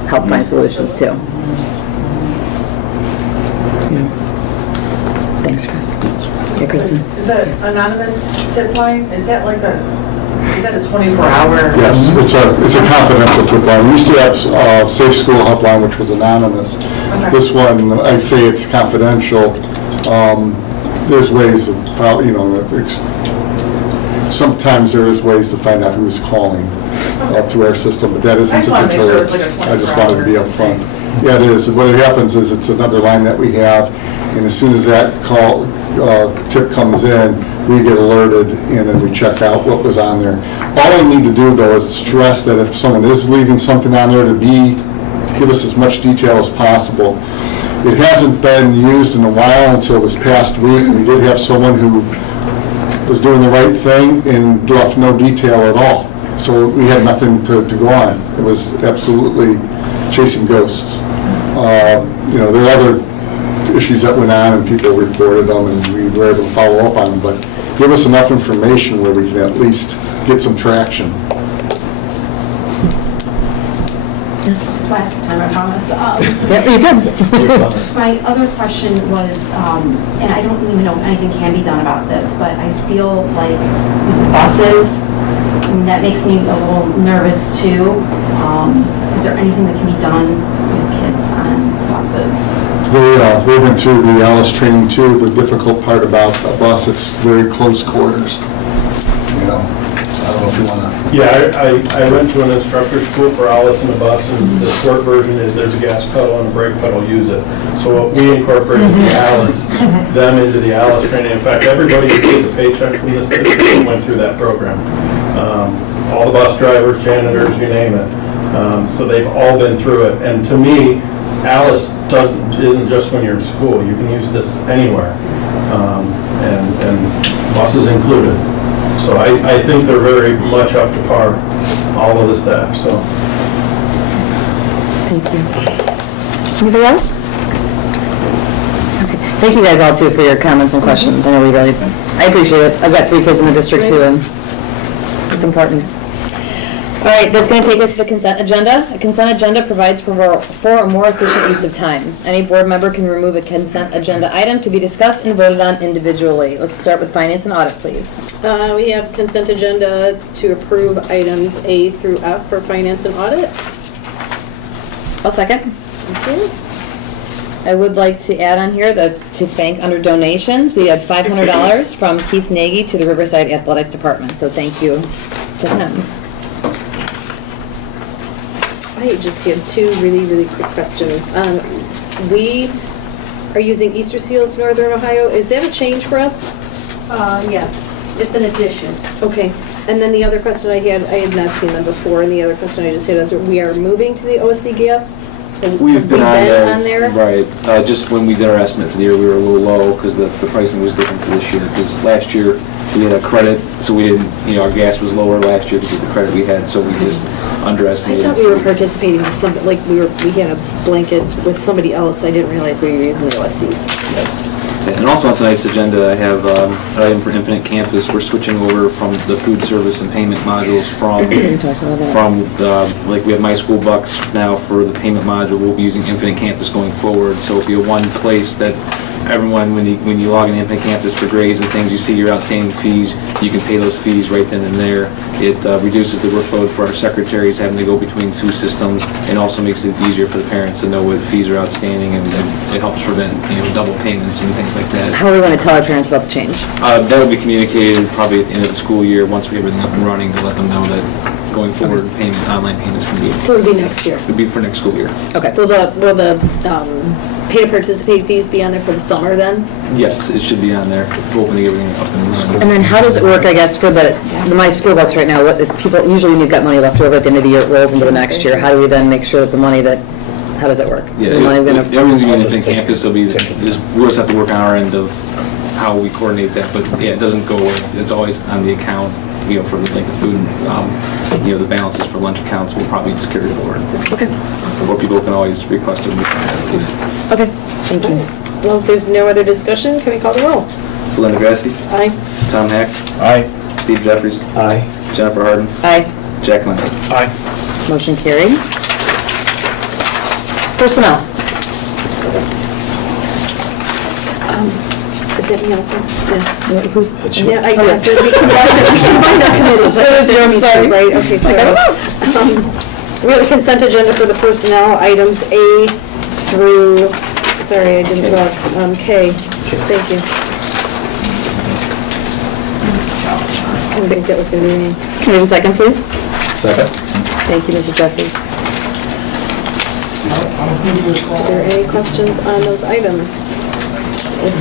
help find solutions too. Yeah. Thanks, Chris. Yeah, Kristen. The anonymous tip line, is that a 24-hour? Yes, it's a confidential tip line. We used to have Safe School Helpline, which was anonymous. Okay. This one, I say it's confidential. There's ways of, sometimes there is ways to find out who's calling through our system, but that isn't a deterrent. I just wanted to be upfront. Yeah, it is. What happens is it's another line that we have, and as soon as that tip comes in, we get alerted and then we check out what was on there. All I need to do though is stress that if someone is leaving something on there, to give us as much detail as possible. It hasn't been used in a while until this past week. We did have someone who was doing the right thing and left no detail at all. So we had nothing to go on. It was absolutely chasing ghosts. There are other issues that went on and people reported them and we were able to follow up on them, but give us enough information where we can at least get some traction. Last time, I promise. Yeah, you can. My other question was, and I don't even know if anything can be done about this, but I feel like with the buses, I mean, that makes me a little nervous too. Is there anything that can be done with kids on buses? They went through the Alice training too. The difficult part about a bus, it's very close quarters. You know, so I don't know if you want to. Yeah, I went to an instructor school for Alice in a bus, and the short version is there's a gas pedal and a brake pedal, use it. So what we incorporated the Alice, them into the Alice training. In fact, everybody who gets a paycheck from this district went through that program. All the bus drivers, janitors, you name it. So they've all been through it. And to me, Alice isn't just when you're in school. You can use this anywhere, and buses included. So I think they're very much up to par, all of the staff. So. Thank you. Anybody else? Okay. Thank you guys all too for your comments and questions. I know I appreciate it. I've got 3 kids in the district too, and it's important. All right, that's going to take us to the consent agenda. A consent agenda provides for a more efficient use of time. Any board member can remove a consent agenda item to be discussed and voted on individually. Let's start with finance and audit, please. We have consent agenda to approve items A through F for finance and audit. I'll second. Okay. I would like to add on here to thank under donations. We had $500 from Keith Nagy to the Riverside Athletic Department, so thank you to him. I just have 2 really quick questions. We are using Easter Seals Northern Ohio. Is that a change for us? Yes, it's an addition. Okay. And then the other question I had not seen them before, and the other question I just had is we are moving to the OSC gas. We've been on there. Right. Just when we did our estimate for the year, we were a little low because the pricing was different for this year. Because last year we had a credit, so we didn't, our gas was lower last year because of the credit we had, so we just underestimated. I thought we were participating with something, like we had a blanket with somebody else. I didn't realize we were using the OSC. Yeah. And also on tonight's agenda, I have an item for Infinite Campus. We're switching over from the food service and payment modules like we have My School Bucks now for the payment module. We'll be using Infinite Campus going forward. So it'll be a one place that everyone, when you log in Infinite Campus for grades and things, you see your outstanding fees, you can pay those fees right then and there. It reduces the workload for our secretaries having to go between 2 systems, and also makes it easier for the parents to know what fees are outstanding, and it helps prevent double payments and things like that. How are we going to tell our parents about the change? That will be communicated probably at the end of the school year once we get everything up and running, to let them know that going forward, online payments can be. So it would be next year? It would be for next school year. Okay. Will the pay to participate fees be on there for the summer then? Yes, it should be on there. We're opening everything up and running. And then how does it work, I guess, for the My School Bucks right now? What if people, usually when you've got money left over at the end of the year, it rolls into the next year. How do we then make sure that the money how does it work? Yeah, everything's going to be in campus, so we'll just have to work on our end of how we coordinate that. But yeah, it doesn't go away. It's always on the account, for like the food, the balances for lunch accounts will probably just carry forward. Okay, awesome. Or people can always request it. Okay, thank you. Well, if there's no other discussion, can we call the roll? Belinda Grassi. Aye. Tom Hack. Aye. Steve Jeffries. Aye. Jennifer Harden. Aye. Jack Leonard. Aye. Motion carried. Personnel. Is that me also? Yeah. Who's? Yeah, I guess. We combined our committees. Sorry. Right, okay, so we have a consent agenda for the personnel items A through, sorry, I didn't look, K. Thank you. I didn't think that was going to be me. Can we have a second, please? Second. Thank you, Mr. Jeffries. Are there any questions on those items? If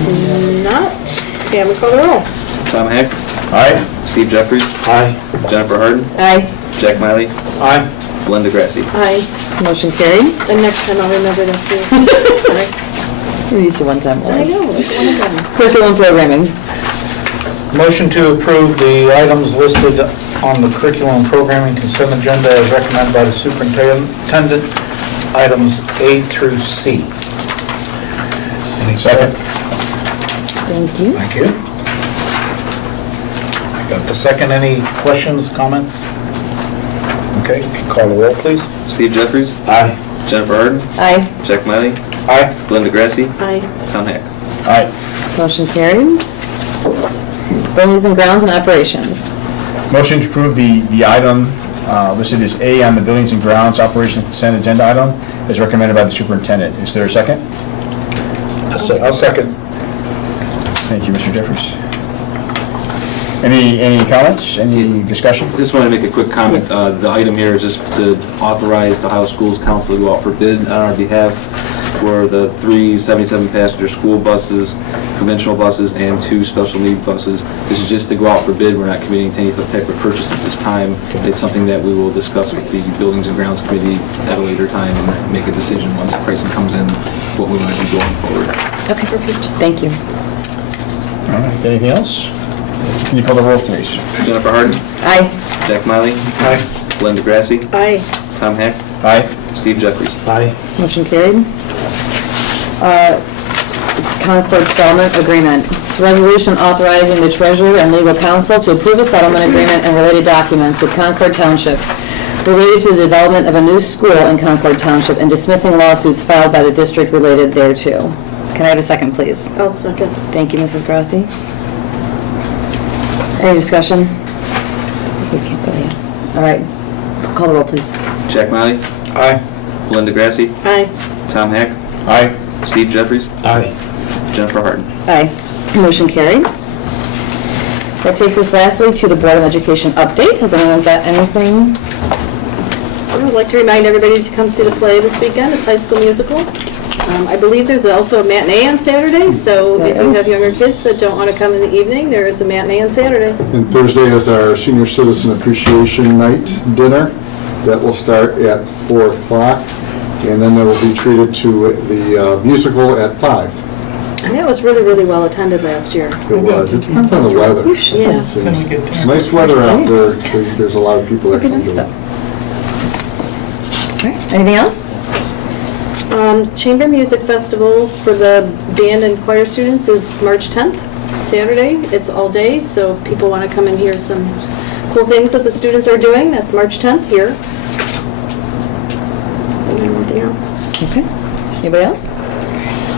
not, can we call the roll? Tom Hack. Aye. Steve Jeffries. Aye. Jennifer Harden. Aye. Jack Miley. Aye. Belinda Grassi. Aye. Motion carried. And next time I'll remember that's me. Sorry. You're used to one time. I know, like one of them. Curriculum programming. Motion to approve the items listed on the curriculum programming consent agenda as recommended by the superintendent, items A through C. Second. Thank you. Thank you. I got the second. Any questions, comments? Okay, if you call the roll, please. Steve Jeffries. Aye. Jennifer Harden. Aye. Jack Miley. Aye. Linda Grassi. Aye. Tom Heck. Aye. Motion carried. Buildings and grounds and operations. Motion to approve the item listed as A on the Buildings and Grounds Operation Consent Agenda item as recommended by the superintendent. Is there a second? I'll second. Thank you, Mr. Jeffries. Any comments? Any discussion? Just want to make a quick comment. The item here is just to authorize the Ohio Schools Council to go out for bid on our behalf for the 3 77-passenger school buses, conventional buses, and 2 special need buses. This is just to go out for bid. We're not committing to any type of purchase at this time. It's something that we will discuss with the Buildings and Grounds Committee at a later time and make a decision once the pricing comes in, what we want to do going forward. Okay, perfect. Thank you. All right, anything else? Can you call the roll, please? Jennifer Harden. Aye. Jack Miley. Aye. Linda Grassi. Aye. Tom Heck. Aye. Steve Jeffries. Aye. Motion carried. Concord Settlement Agreement. It's a resolution authorizing the treasurer and legal counsel to approve a settlement agreement and related documents with Concord Township related to the development of a new school in Concord Township and dismissing lawsuits filed by the district related thereto. Can I have a second, please? I'll second. Thank you, Mrs. Grassi. Any discussion? We can't go yet. All right. Call the roll, please. Jack Miley. Aye. Linda Grassi. Aye. Tom Heck. Aye. Steve Jeffries. Aye. Jennifer Harden. Aye. Motion carried. That takes us lastly to the Board of Education update. Has anyone got anything? I would like to remind everybody to come see the play this weekend. It's High School Musical. I believe there's also a matinee on Saturday, so if you have younger kids that don't want to come in the evening, there is a matinee on Saturday. And Thursday is our Senior Citizen Appreciation Night dinner. That will start at 4 o'clock, and then they will be treated to the musical at 5. And that was really, really well attended last year. It was. It depends on the weather. Yeah. It's nice weather out there. There's a lot of people that come to it. All right. Anything else? Chamber Music Festival for the band and choir students is March 10th, Saturday. It's all day, so if people want to come and hear some cool things that the students are doing, that's March 10th here. Anything else? Okay. Anybody else?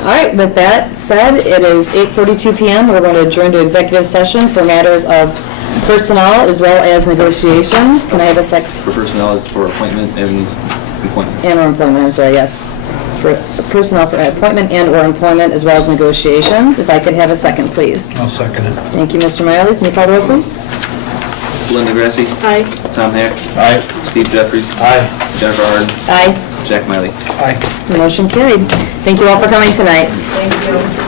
All right. With that said, it is 8:42 p.m. We're going to adjourn to executive session for matters of personnel as well as negotiations. Can I have a second? For personnel is for appointment and employment. And or employment, I'm sorry, yes. For personnel for appointment and or employment as well as negotiations. If I could have a second, please. I'll second it. Thank you, Mr. Miley. Can you call the roll, please? Linda Grassi. Aye. Tom Heck. Aye. Steve Jeffries. Aye. Jennifer Harden. Aye. Jack Miley. Aye. Motion carried. Thank you all for coming tonight. Thank you.